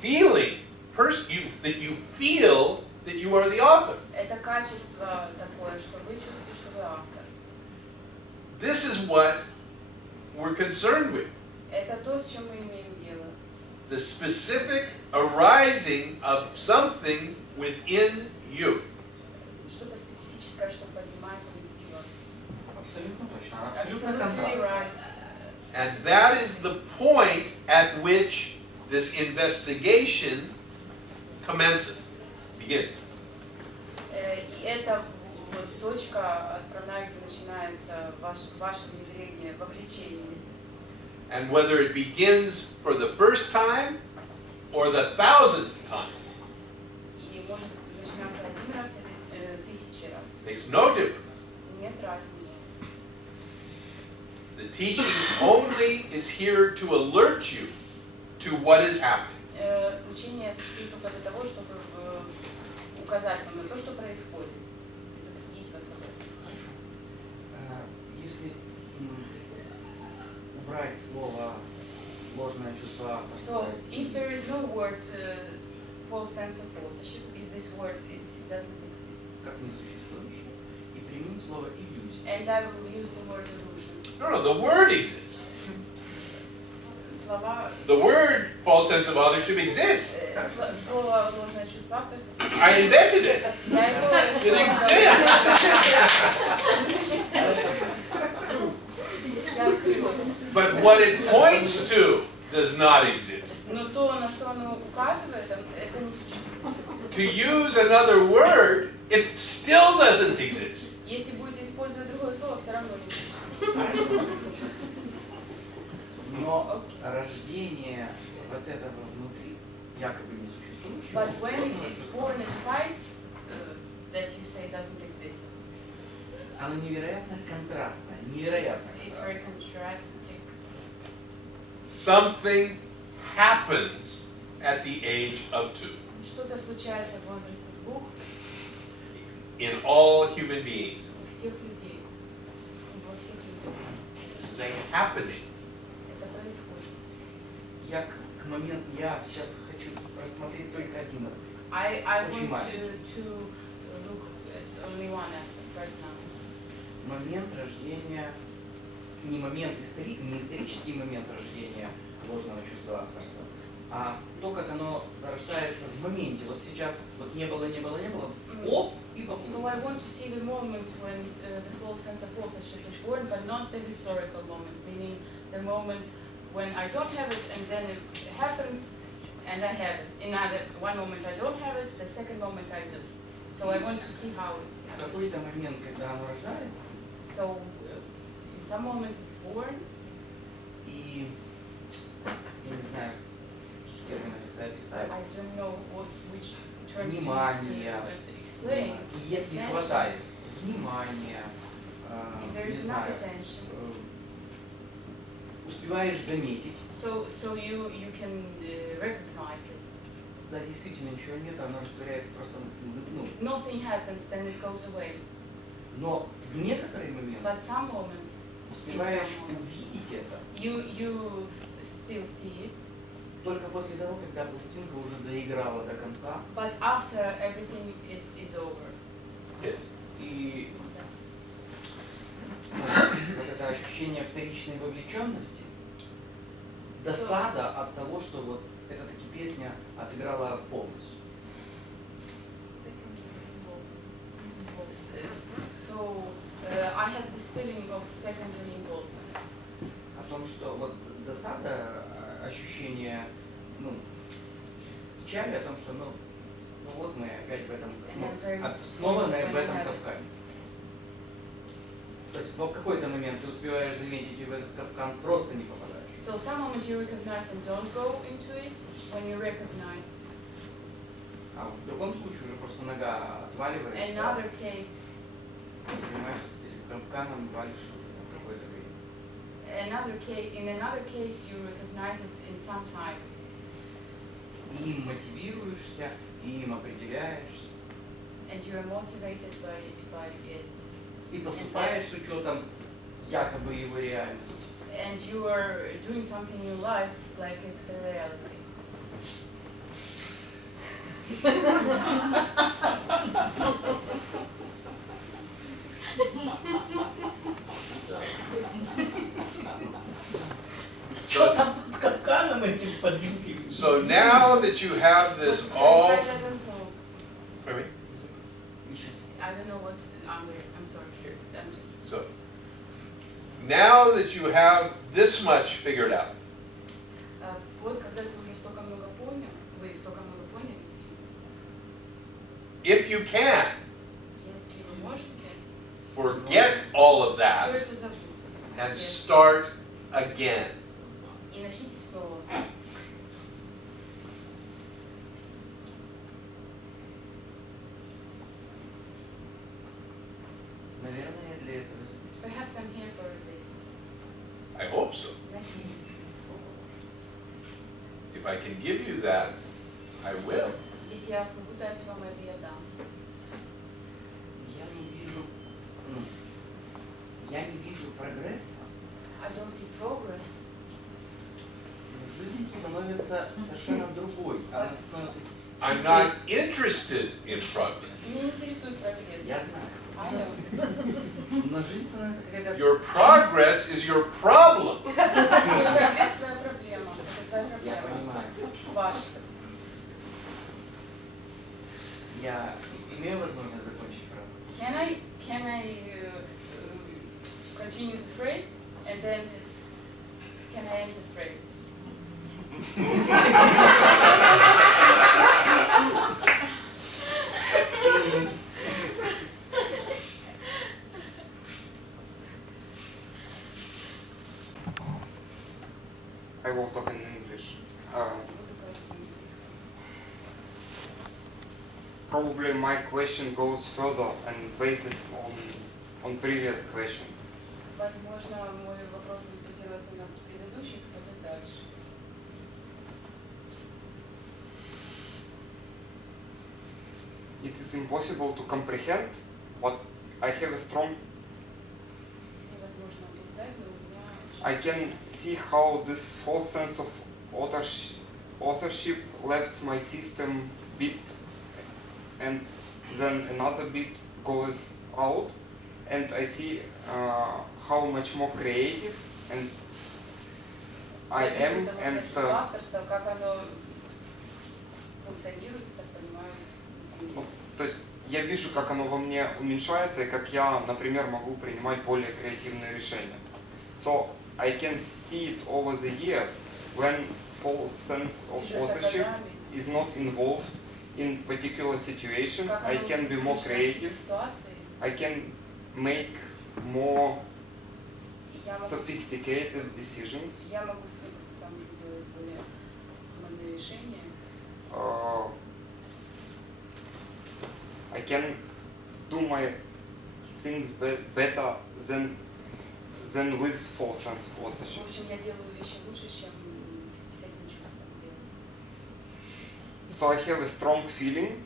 feeling, that you feel that you are the author. Это качество такое, что вы чувствуете, что вы автор. This is what we're concerned with. Это то, с чем мы имеем дело. The specific arising of something within you. Что-то специфическое, что поднимается внутри вас. Абсолютно точно. Абсолютно Absolutely контраст. right. And that is the point at which this investigation commences, begins. И это вот точка отправная, где начинается ваше внедрение, вовлечение. And whether it begins for the first time or the 1000th time И может начинаться один раз или 1000 раз. makes no difference. Нет разницы. The teaching only is here to alert you to what is happening. Учение существует только для того, чтобы указать вам на то, что происходит, предупредить вас об этом. Если убрать слово ложное чувство So, авторства if there is no word false sense of authorship, if this word it doesn't exist, как несуществующее, и применить слово иллюзия. and I will use the word illusion. No, the word exists. Слова, The word false sense of authorship exists. слово ложное чувство авторства. I invented it. Я его It exists. Я открыла. But But what it points to does not exist. Но то, на что оно указывает, это не существует. To use another word, it still doesn't exist. Если будете использовать другое слово, все равно не существует. Но рождение вот этого внутри, якобы не существующего, But when it's born inside, that you say doesn't exist. оно невероятно контрастное, невероятно. It's very contrastic. Something happens at the age of 2 Что-то случается в возрасте 2 in all human beings. у всех людей, во всех людях. This is a happening. Это происходит. Я сейчас хочу рассмотреть только один аспект. I Очень want маленький. to look at only one aspect right now. Момент рождения, не исторический момент рождения ложного чувства авторства, а то, как оно зарождается в моменте. Вот сейчас вот не было, оп, и So I want to see the moment when the full sense of authorship is born, but not the historical moment, meaning the moment when I don't have it and then it happens and I have it. In one moment I don't have it, the second moment I do. So I want to see how it в happens. какой-то момент, когда оно рождается, So in some moments it's born, и я не знаю, каких терминов это описать, I don't know which terms to use Внимание. to explain. и если не Attention. хватает внимания, If there не is enough знаю, attention, успеваешь заметить, so you can recognize it. да, действительно ничего нет, оно растворяется просто, Nothing happens, then it goes away. но в некоторые моменты But some moments успеваешь увидеть это you still see it, только после того, когда пластинка уже доиграла до конца, but after everything is over. и вот это ощущение вторичной вовлеченности, досада от того, что вот эта таки песня отыграла полностью. So I have this feeling of secondary involvement. О том, что вот досада, ощущение, печали о том, что вот мы опять в этом, снова в этом капкане. То есть в какой-то момент ты успеваешь заметить и в этот капкан просто не попадаешь. So some moments you recognize and don't go into it. When you recognize. А в другом случае уже просто нога отваливается. Another case. Ты понимаешь, что ты с этим капканом валишь уже на какое-то время. In another case you recognize it in some time. И им мотивируешься, и им определяешься. And you are motivated by it. И поступаешь с учетом якобы его реальности. And you are doing something in your life like it's the reality. Что там под капканом этим подъемки? So now that you have this all, Inside, I don't know. pardon me? I don't know what's under it. I'm sorry. I'm just. So now that you have this much figured out, Вот когда ты уже столько много понял, вы столько много поняли, if you can, если вы можете, forget all of все that это забудьте. and start again. И начните снова. Наверное, я для этого здесь. Perhaps I'm here for this. I hope so. If I can give you that, I will. Если я смогу дать вам это, я дам. Я не вижу прогресса, I don't see progress, но жизнь становится совершенно другой. Она становится I'm not interested in progress. меня не интересует прогресс. Я знаю. I know. Но жизнь становится какая-то... Your progress is your problem. Прогресс твоя проблема. Это твоя Я проблема. понимаю. Ваша. Я имею возможность закончить фразу? Can I continue the phrase and end it? Can I end the phrase? I will talk in English. Probably my question goes further and bases on previous questions. Возможно, мой вопрос будет базироваться на предыдущих, пойдет дальше. It is impossible to comprehend, but I have a strong. Невозможно передать, но у меня I can see how this false sense of authorship left my system bit, and then another bit goes out, and I see how much more creative and I am, and авторство, как оно функционирует, я так понимаю. то есть я вижу, как оно во мне уменьшается, и как я, например, могу принимать более креативные решения. So I can see it over the years when false sense of authorship is not involved in particular situation. I can be more creative. I can make more sophisticated decisions. Я могу сам же делать более умные решения. I can do my things better than with false sense of authorship. В общем, я делаю вещи лучше, чем с этим чувством. So I have a strong feeling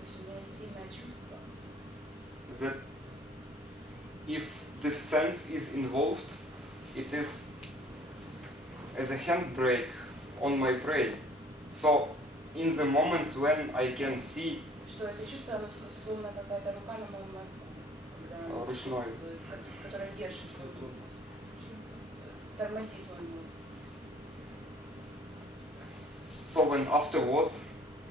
То есть у меня есть сильное чувство, that if this sense is involved, it is as a handbrake on my brain. So in the moments when I can see что это чувство, оно словно какая-то рука на моем мозгу, когда ручной, которая держит, что-то тормозит мой мозг. So when afterwards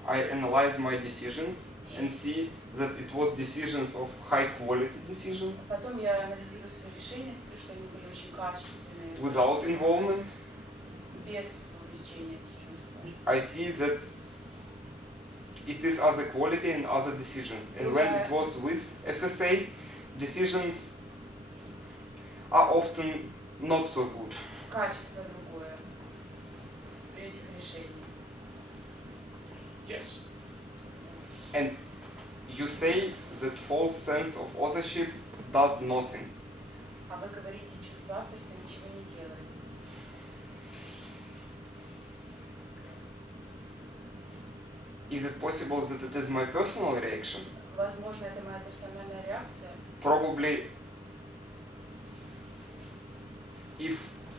I analyze my decisions and see that it was decisions of high quality decision. Потом я анализирую свои решения, смотрю, что они были очень качественные. Without involvement. Без вовлечения чувства. I see that it is other quality and other decisions. And when it was with FSA, decisions are often not so good. Качество другое при этих решениях. Yes. And you say that false sense of authorship does nothing. А вы говорите, чувство авторства ничего не делает. Is it possible that it is my personal reaction? Возможно, это моя персональная реакция. Probably, if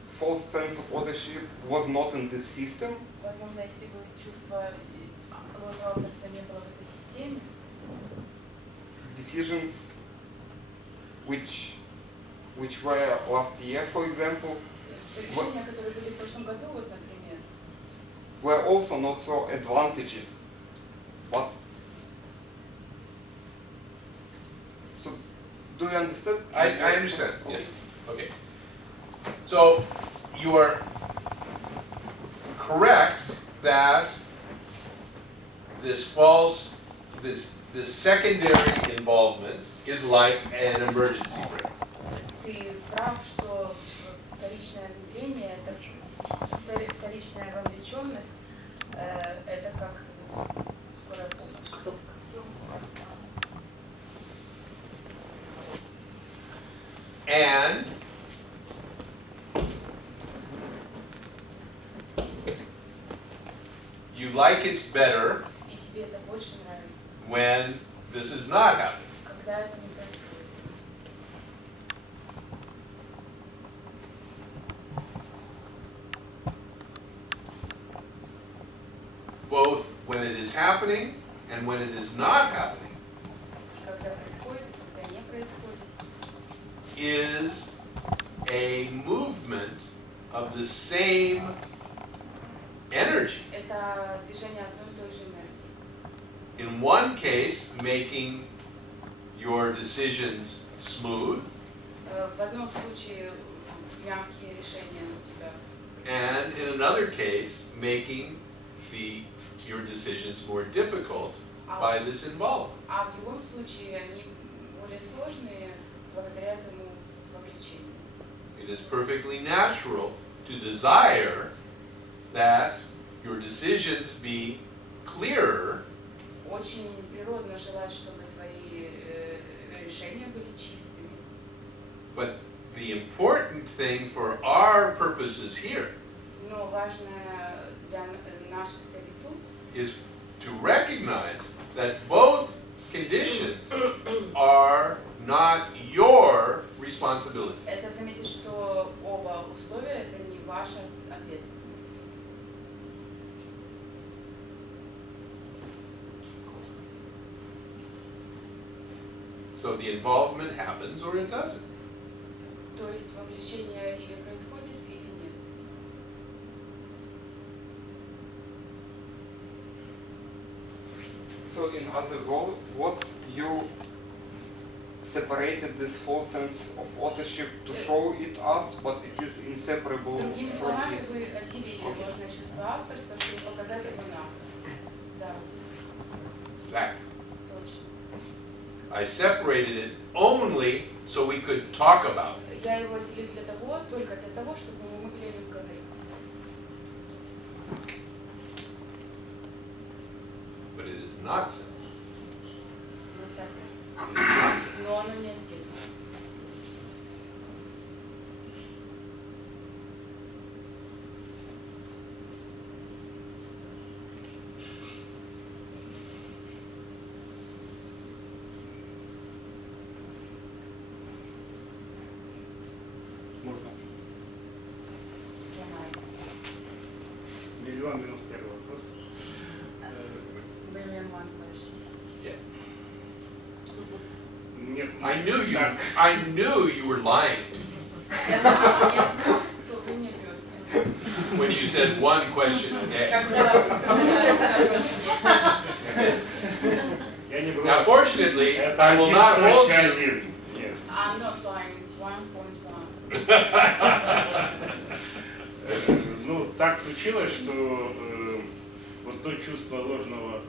false sense of authorship was not in this system, Возможно, если бы чувство ложного авторства не было в этой системе, decisions which were last year, for example, решения, которые были в прошлом году, вот, например, were also not so advantageous. But so, do you understand? I understand. Yes. Okay. So you are correct that this secondary involvement is like an emergency brake. ты прав, что вторичное внедрение, вторичная вовлеченность, это как скорая помощь. And you like it better И тебе это больше нравится, when this is not happening. когда это не происходит. Both when it is happening and when it is not happening И когда происходит, и когда не происходит, is a movement of the same energy. это движение одной и той же энергии. In one case, making your decisions smooth, В одном случае мягкие решения у тебя and in another case, making your decisions more difficult by this involvement. А в другом случае они более сложные благодаря этому вовлечению. It is perfectly natural to desire that your decisions be clearer. Очень природно желать, чтобы твои решения были чистыми. But the important thing for our purposes here Но важное для наших целей тут is to recognize that both conditions are not your responsibility. это заметить, что оба условия это не ваша ответственность. So the involvement happens or it doesn't. То есть вовлечение или происходит, или нет. So in other words, you separated this false sense of authorship to show it us, but it is inseparable Другими from словами, this. вы отделили ложное чувство авторства, чтобы показать его нам. Да, Exactly. точно. I separated it only so we could talk about it. Я его отделил только для того, чтобы мы могли о нем говорить. But it is not so. Вот так. It is not so. Но оно не отдельно. Можно? Can I? Миллион минус первый вопрос. Million one question. Yeah. Нет. I knew you were lying Я знал, что вы не врете. when you said one question a day. Когда вы сказали, Я не вру. Now, fortunately, Это I will not hold you. 1.1. Нет. I'm not lying, it's 1.1. Ну, так случилось, что вот то чувство ложное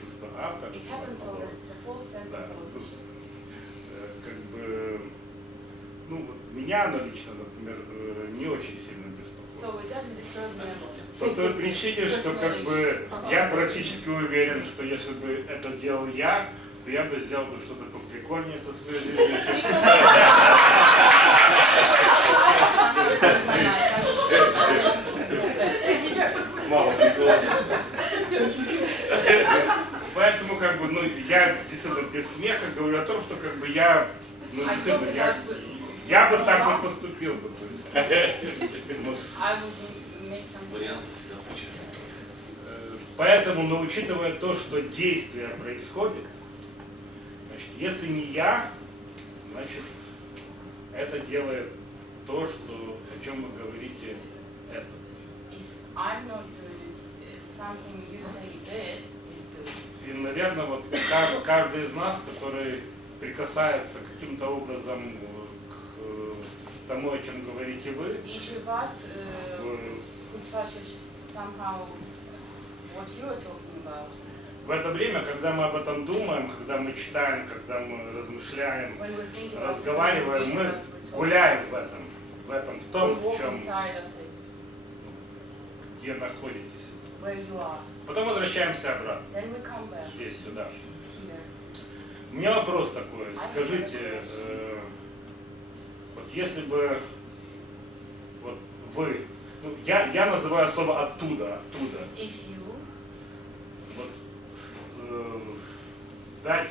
чувство It авторства, happens so that the full sense да, of authorship. как бы, ну, вот меня оно лично, например, не очень сильно беспокоит. So it doesn't disturb me a lot. По той причине, что как бы я практически уверен, что если бы это делал я, то я бы сделал бы что-то поприкольнее со своей жизнью. Мало приколов. Поэтому как бы, ну, я действительно без смеха говорю о том, что как бы я, ну, действительно, я бы так не поступил бы. То есть, ну, I would make some поэтому, но учитывая то, что действие происходит, значит, если не я, значит, это делает то, что, о чем вы говорите, это. If I'm not doing it, something you say this is doing. И, наверное, вот каждый из нас, который прикасается каким-то образом к тому, о чем говорите вы, Each of us who touches somehow what you are talking about. в это время, когда мы об этом думаем, когда мы читаем, когда мы размышляем, When we think about разговариваем, мы гуляем в этом, в том, в чем, где находитесь. where you are. Потом возвращаемся обратно, Then we come back здесь, сюда. here. У меня вопрос такой, скажите, вот если бы вот вы, ну, я называю слово оттуда, If you вот, дать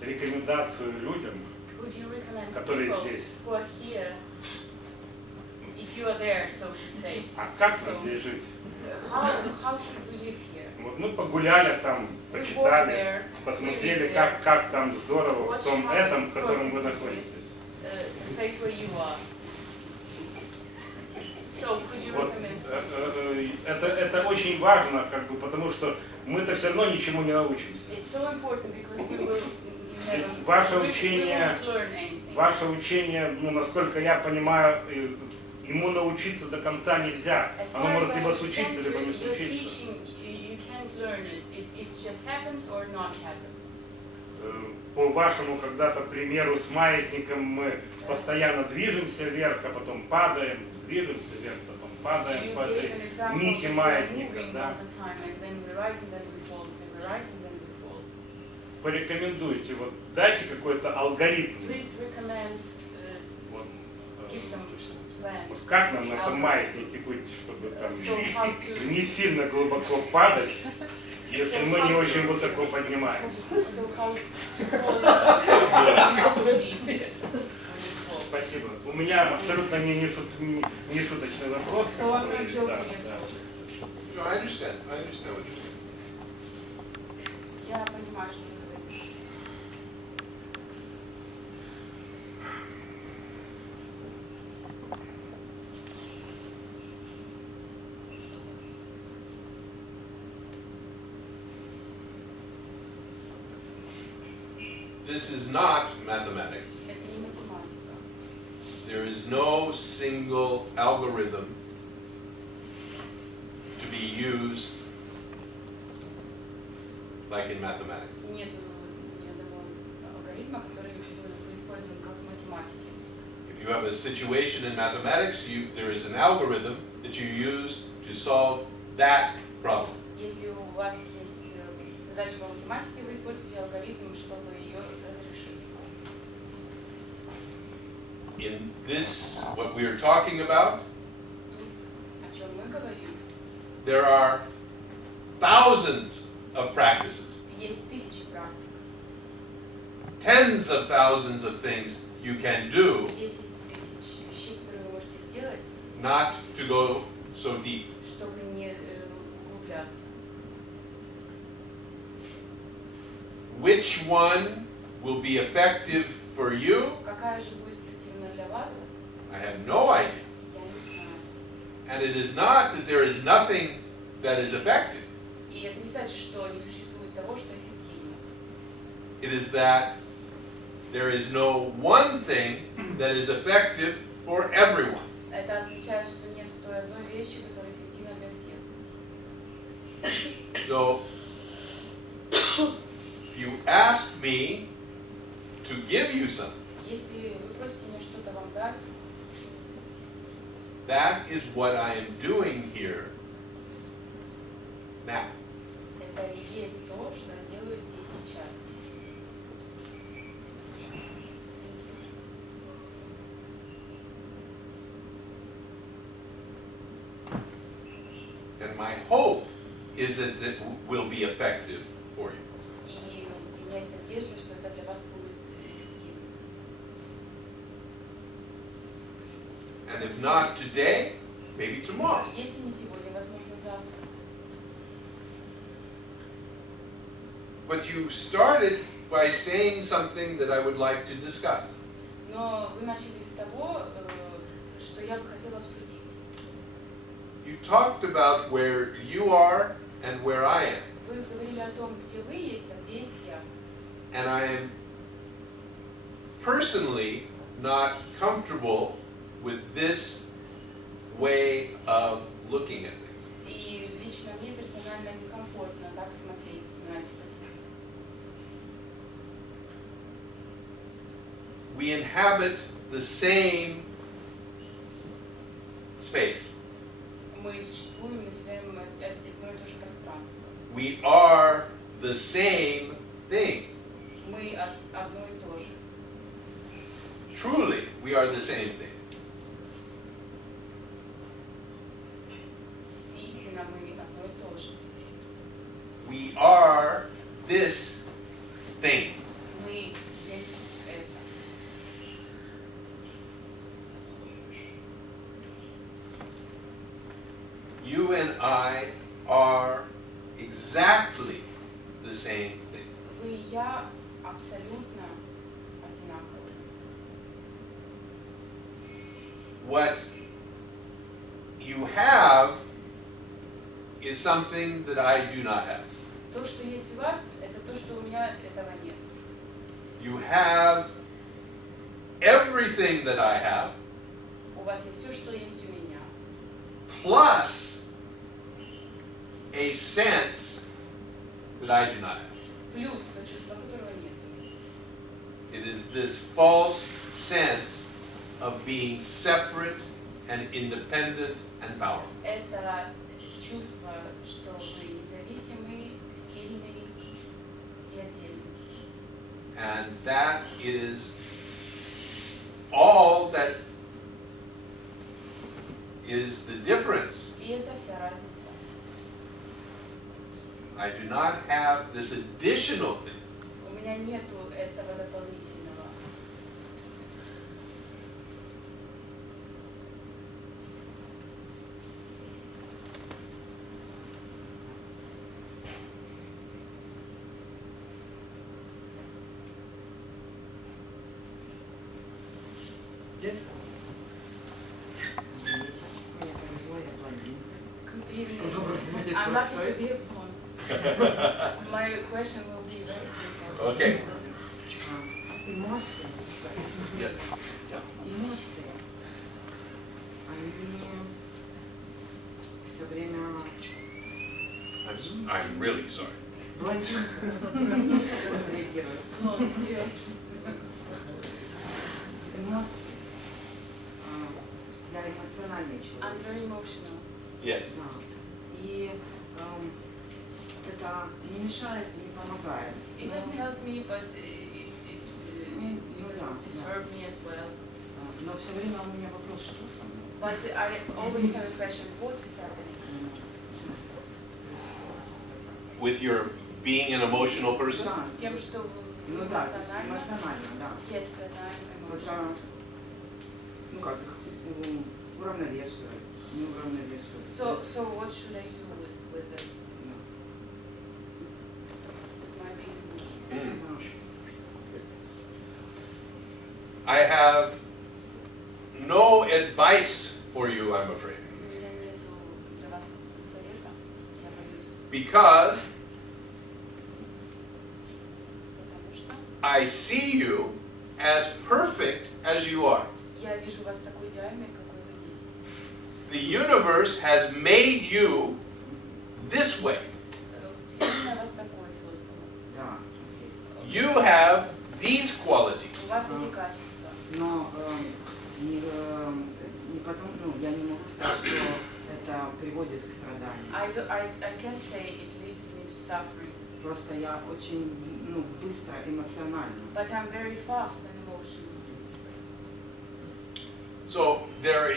рекомендацию людям, could you recommend которые people здесь, who are here, if you are there, so to say, а как нам здесь жить? how should we live here? Вот мы погуляли там, почитали, посмотрели, как там здорово в том этом, в котором вы находитесь. The place where you are. So could you Вот, recommend? это очень важно, как бы, потому что мы-то все равно ничему не научимся. It's so important because we will never. Ваше we учение, won't learn anything. ваше учение, ну, насколько я понимаю, ему научиться до конца нельзя. As Оно far as может I либо understand, случиться, либо не your случиться. teaching, you can't learn it. It just happens or not happens. По вашему когда-то примеру с маятником мы постоянно движемся вверх, а потом падаем, движемся вверх, потом падаем, You по gave этой an example нити that we are маятника, moving да. all the time, and then we rise and then we fall, and then we rise and then we fall. Порекомендуйте, вот дайте какой-то алгоритм. Please recommend, Вот, give some plan. вот как нам на этом маятнике быть, чтобы там So how to, не сильно глубоко падать, если мы не очень высоко поднимаемся. so how to fall deep. Спасибо. У меня абсолютно не шуточный вопрос. So I'm not joking Да, at да. all. No, I understand what you're saying. Я понимаю, что вы говорите. This is not mathematics. Это не математика. There is no single algorithm to be used like in mathematics. Нет ни одного алгоритма, который был использован как в математике. If you have a situation in mathematics, there is an algorithm that you use to solve that problem. Если у вас есть задача по математике, вы используете алгоритм, чтобы ее разрешить. In this, what we are talking about, Тут, о чем мы говорим, there are thousands of practices, есть тысячи практик, tens of thousands of things you can do, 10 тысяч вещей, которые вы можете сделать, not to go so deep. чтобы не углубляться. Which one will be effective for you? Какая же будет эффективна для вас, I have no idea. я не знаю. And it is not that there is nothing that is effective. И это не значит, что не существует того, что эффективно. It is that there is no one thing that is effective for everyone. Это означает, что нет той одной вещи, которая эффективна для всех. So, if you ask me to give you something, Если вы просите меня что-то вам дать, that is what I am doing here now. это и есть то, что я делаю здесь сейчас. And my hope is that it will be effective for you. И у меня есть надежда, что это для вас будет эффективно. And if not today, maybe tomorrow. Если не сегодня, возможно, завтра. But you started by saying something that I would like to discuss. Но вы начали с того, что я бы хотела обсудить. You talked about where you are and where I am. Вы говорили о том, где вы есть, а где есть я. And I am personally not comfortable with this way of looking at things. И лично мне персонально некомфортно так смотреть на эти позиции. We inhabit the same space. Мы существуем, населяем одно и то же пространство. We are the same thing. Мы одно и то же. Truly, we are the same thing. Истинно мы одно и то же. We are this thing. Мы есть это. You and I are exactly the same thing. Вы и я абсолютно одинаковы. What you have is something that I do not have. То, что есть у вас, это то, что у меня этого нет. You have everything that I have, У У вас есть все, что есть у меня. plus a sense that I do not have. Плюс то чувство, которого нет. It is this false sense of being separate and independent and powerful. Это чувство, что вы независимый, сильный и отдельный. And that is all that is the difference. И это вся разница. I do not have this additional thing. У меня нету этого дополнительного. Yes. Меня повезло, я блондинка. Good evening. Добрый свет, I'm lucky Толстой. to be a blonde. My question will be very simple. Okay. Эмоции. Yes. Эмоции. Они все время I'm really sorry. блондинка реагируют. Blonde, yes. Эмоции. Я эмоциональный человек. I'm very emotional. Yes. Да. И это не мешает, не помогает. It doesn't help me, but it Ну да, doesn't disturb me as well. Но все время у меня вопрос, что со мной? But I always have a question, what is happening? With your being an emotional person? Да. С тем, что вы Ну да, то есть эмоционально. эмоционально, да. Yes, that I'm Вот, emotional. ну как их уравновешивать, не уравновешивать. So what should I do with that? Да. My being emotional. I have no advice for you, I'm afraid. У меня нету для вас совета, я боюсь, Because потому что I see you as perfect as you are. я вижу вас такой идеальной, какой вы есть. The universe has made you this way. Вселенная вас такой создала. Да. You have these qualities. У вас эти качества. Но не потому, ну, я не могу сказать, что это приводит к страданию. I can't say it leads me to suffering. Просто я очень, ну, быстро эмоциональна. But I'm very fast and emotional. So there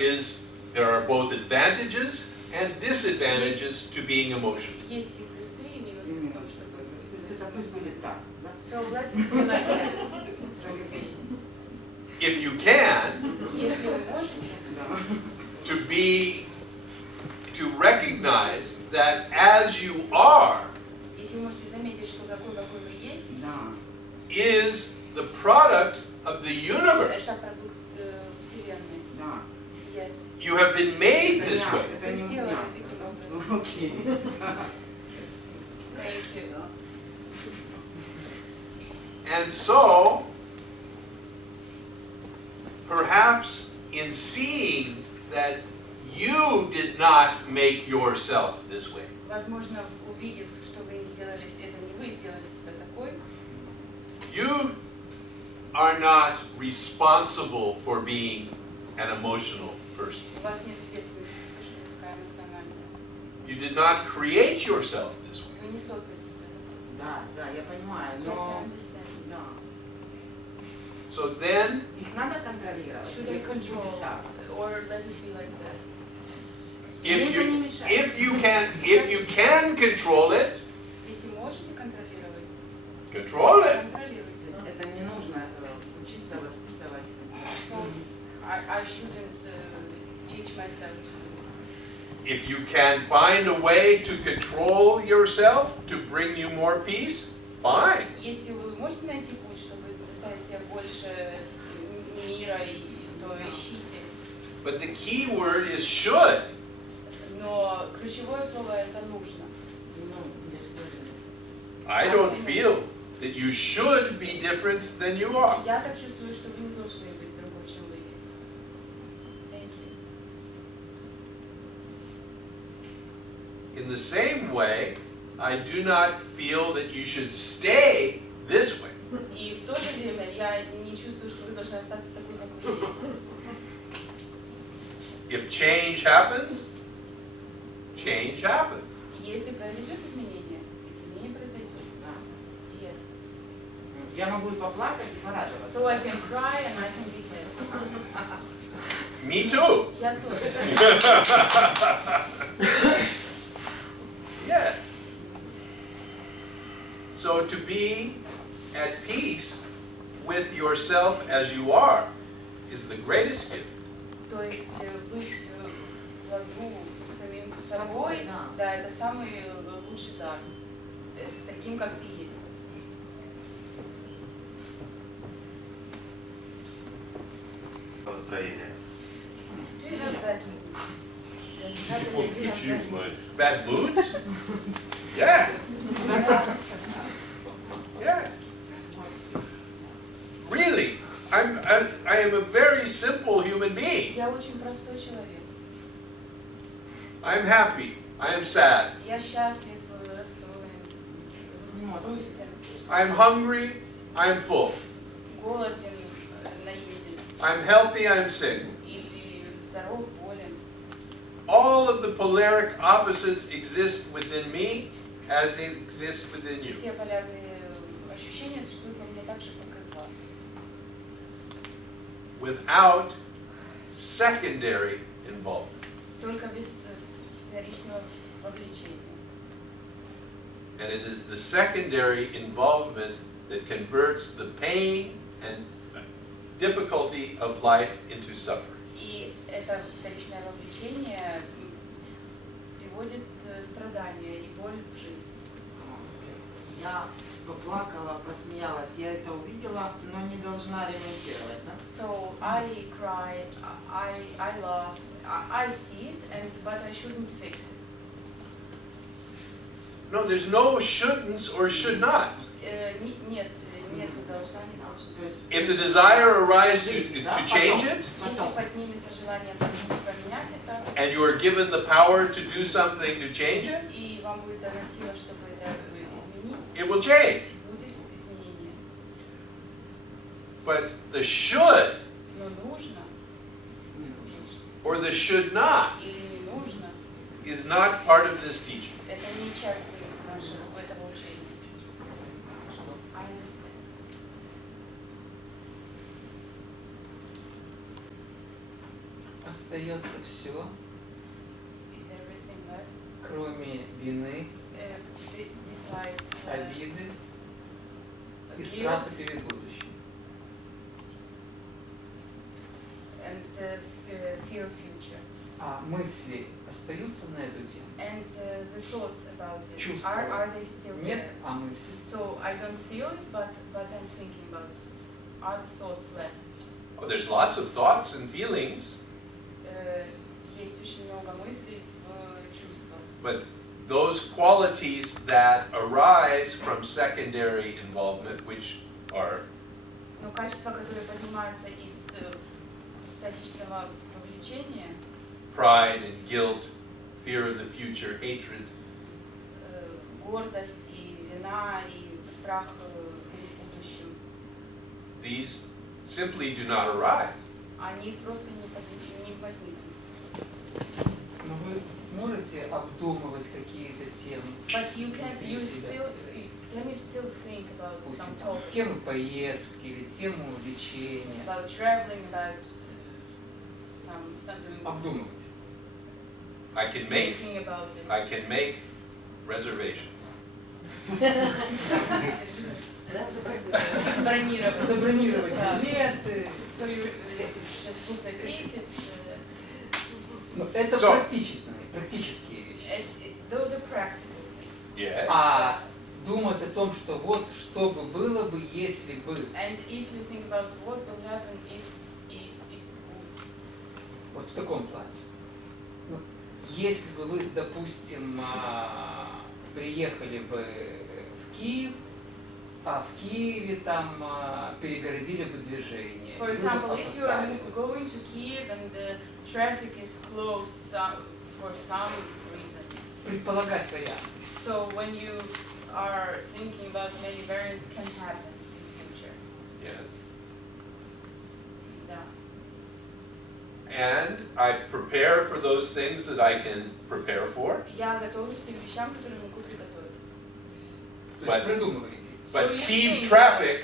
are both advantages and disadvantages to being emotional. Есть и плюсы, и минусы в том, что То вы. есть это пусть будет так, да? So let it be like that. If you can, Если вы можете, to recognize that as you are если вы можете заметить, что какой вы есть, Да. is the product of the universe. это продукт Вселенной. Да. Yes. You have been made this way. Вы Это не сделаны меня. таким образом. Окей. Thank you. And so, perhaps in seeing that you did not make yourself this way, Возможно, увидев, что вы не сделали, это не вы сделали себя такой, you are not responsible for being an emotional person. у вас нет ответственности за то, что вы такая эмоциональная. You did not create yourself this way. Вы не создали себя такой. Да, да, я понимаю, Yes, I но understand. да. So then, Их надо контролировать. Should Или I пусть будет control, так. or let it be like that? if you can control it, Если можете контролировать, control it. контролируйте. То есть это не нужно учиться воспитывать. So I shouldn't teach myself to do it. If you can find a way to control yourself to bring you more peace, fine. Если вы можете найти путь, чтобы доставить себе больше мира, то ищите. But the key word is should. Но ключевое слово это нужно. Ну, я же говорю. I don't feel that you should be different than you are. Я так чувствую, что вы не должны быть другой, чем вы есть. Thank you. In the same way, I do not feel that you should stay this way. И в то же время я не чувствую, что вы должны остаться такой, как вы есть. If change happens, change happens. Если произойдет изменение, изменение произойдет. Yes. Я могу и поплакать, и порадоваться. So I can cry and I can be happy. Me too. Я тоже. Yeah. So to be at peace with yourself as you are is the greatest gift. То есть быть в ладу с самим собой, да, это самый лучший дар. С таким, как ты есть. Настроение. Do you have bad moods? Bad moods? Yeah. Yeah. Really, I am a very simple human being. Я очень простой человек. I am happy. I am sad. Я счастлив, расстроен, грустен, I am hungry. I am full. голоден, наеден, I am healthy. I am sick. или здоров, болен. All of the polaric opposites exist within me as they exist within you. Все полярные ощущения существуют во мне так же, как и в вас. Without secondary involvement. Только без вторичного вовлечения. And it is the secondary involvement that converts the pain and difficulty of life into suffering. И это вторичное вовлечение приводит страдания и боль в жизнь. Я поплакала, посмеялась, я это увидела, но не должна ремонтировать, да? So I cried, I laughed, I see it, but I shouldn't fix it. No, there's no shouldn'ts or should nots. Нет, не должна, не должна. То есть, If the desire arises to change it, Если поднимется желание поменять это, and you are given the power to do something to change it, и вам будет дана сила, чтобы это изменить, it will change. будет изменение. But the should Но нужно or the should not или не нужно, is not part of this teaching. это не часть нашего этого учения. I understand. Остается все, Is everything left? кроме вины, Besides обиды и guilt страха перед будущим. and the fear of future. А мысли остаются на эту тему? And the thoughts about it, Чувства. are they still Нет, there? а мысли? So I don't feel it, but I'm thinking about it. Are the thoughts left? Oh, there's lots of thoughts and feelings, Есть очень много мыслей в чувствах. but those qualities that arise from secondary involvement, which are Но качества, которые поднимаются из вторичного вовлечения, pride and guilt, fear of the future, hatred, гордость и вина и страх перед будущим, these simply do not arise. они просто не возникнут. Но вы можете обдумывать какие-то темы? But you внутри себя? still think about some topics, Тему поездки или тему лечения. about traveling, about something, Обдумывать. I can make thinking about it. Reservations. Бронировать. Забронировать Да. билеты. So you just book the tickets. Но это So- практические вещи. Those are practical. Yes. А думать о том, что вот что бы было бы, если бы. And if you think about what will happen if Вот в таком плане. Ну, если бы вы, допустим, приехали бы в Киев, а в Киеве там перегородили бы движение. For и вы бы example, if you are опоздали бы. going to Kiev and the traffic is closed for some reason, предполагать варианты. So when you are thinking about many variants can happen in future. Yeah. Да. And I prepare for those things that I can prepare for. Я готовлюсь к тем вещам, которые могу приготовиться. То есть придумываете. But So you Kiev think- traffic,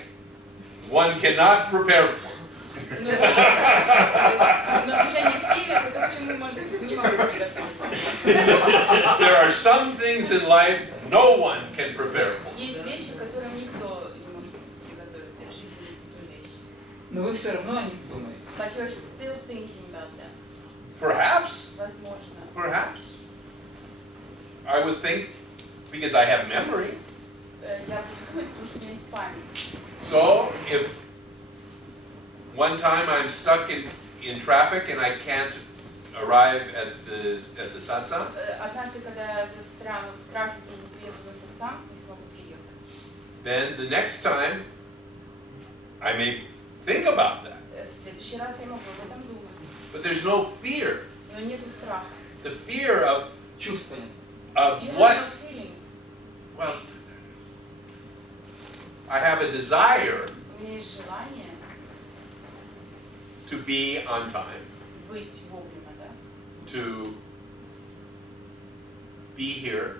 one cannot prepare for. Но движение в Киеве это то, к чему не могу приготовиться. There are some things in life no one can prepare for. Есть вещи, к которым никто не может приготовиться. В жизни есть такие вещи. Но вы все равно о них думаете. But you're still thinking about them. Perhaps, Возможно. perhaps. I would think, because I have memory. Я буду думать, потому что у меня есть память. So if one time I'm stuck in traffic and I can't arrive at the satsang, Однажды, когда я застряну в трафике и не приеду на сатсанг, не смогу приехать. then the next time I may think about that. В следующий раз я могу об этом думать. But there's no fear. Но нету страха. The fear of Чувства нет. You what? have no feeling. Well, I have a desire У меня есть желание to be on time, быть вовремя, да? to be here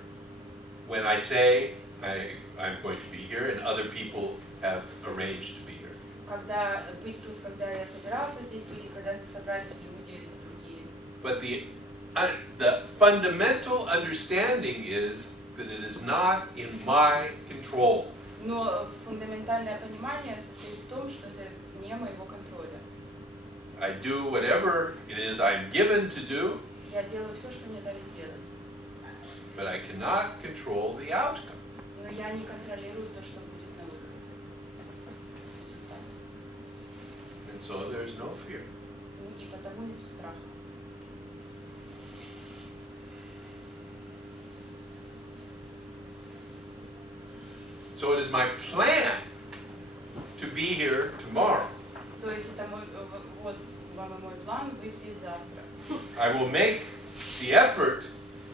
when I say I'm going to be here and other people have arranged to be here. Когда быть тут, когда я собирался здесь быть, и когда тут собрались люди другие. But the fundamental understanding is that it is not in my control. Но фундаментальное понимание состоит в том, что это вне моего контроля. I do whatever it is I'm given to do, Я делаю все, что мне дали делать. but I cannot control the outcome. Но я не контролирую то, что будет на выходе. Результат. And so there's no fear. И потому нету страха. So it is my plan to be here tomorrow. То есть это мой, вот вам и мой план быть здесь завтра. I will make the effort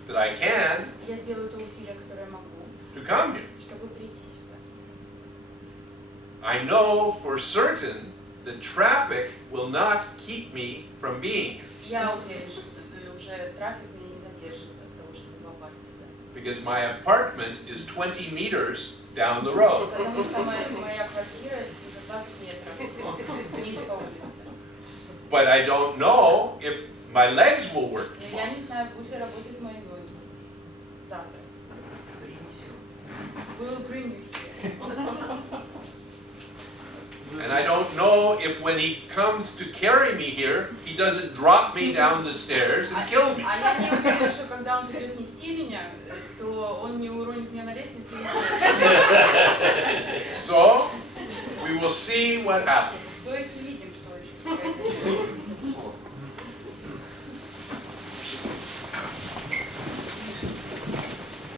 that I can Я сделаю то усилие, которое могу, to come here. чтобы прийти сюда. I know for certain that traffic will not keep me from being here Я уверен, что уже трафик меня не задержит от того, чтобы попасть сюда. because my apartment is 20 meters down the road. Потому что моя квартира за 20 метров вниз по улице. But I don't know if my legs will work Но tomorrow. я не знаю, будут ли работать мои ноги завтра. We'll bring you here. And I don't know if when he comes to carry me here, he doesn't drop me down the stairs and kill me. А я не уверена, что когда он придет нести меня, то он не уронит меня на лестнице. So we will see what happens. То есть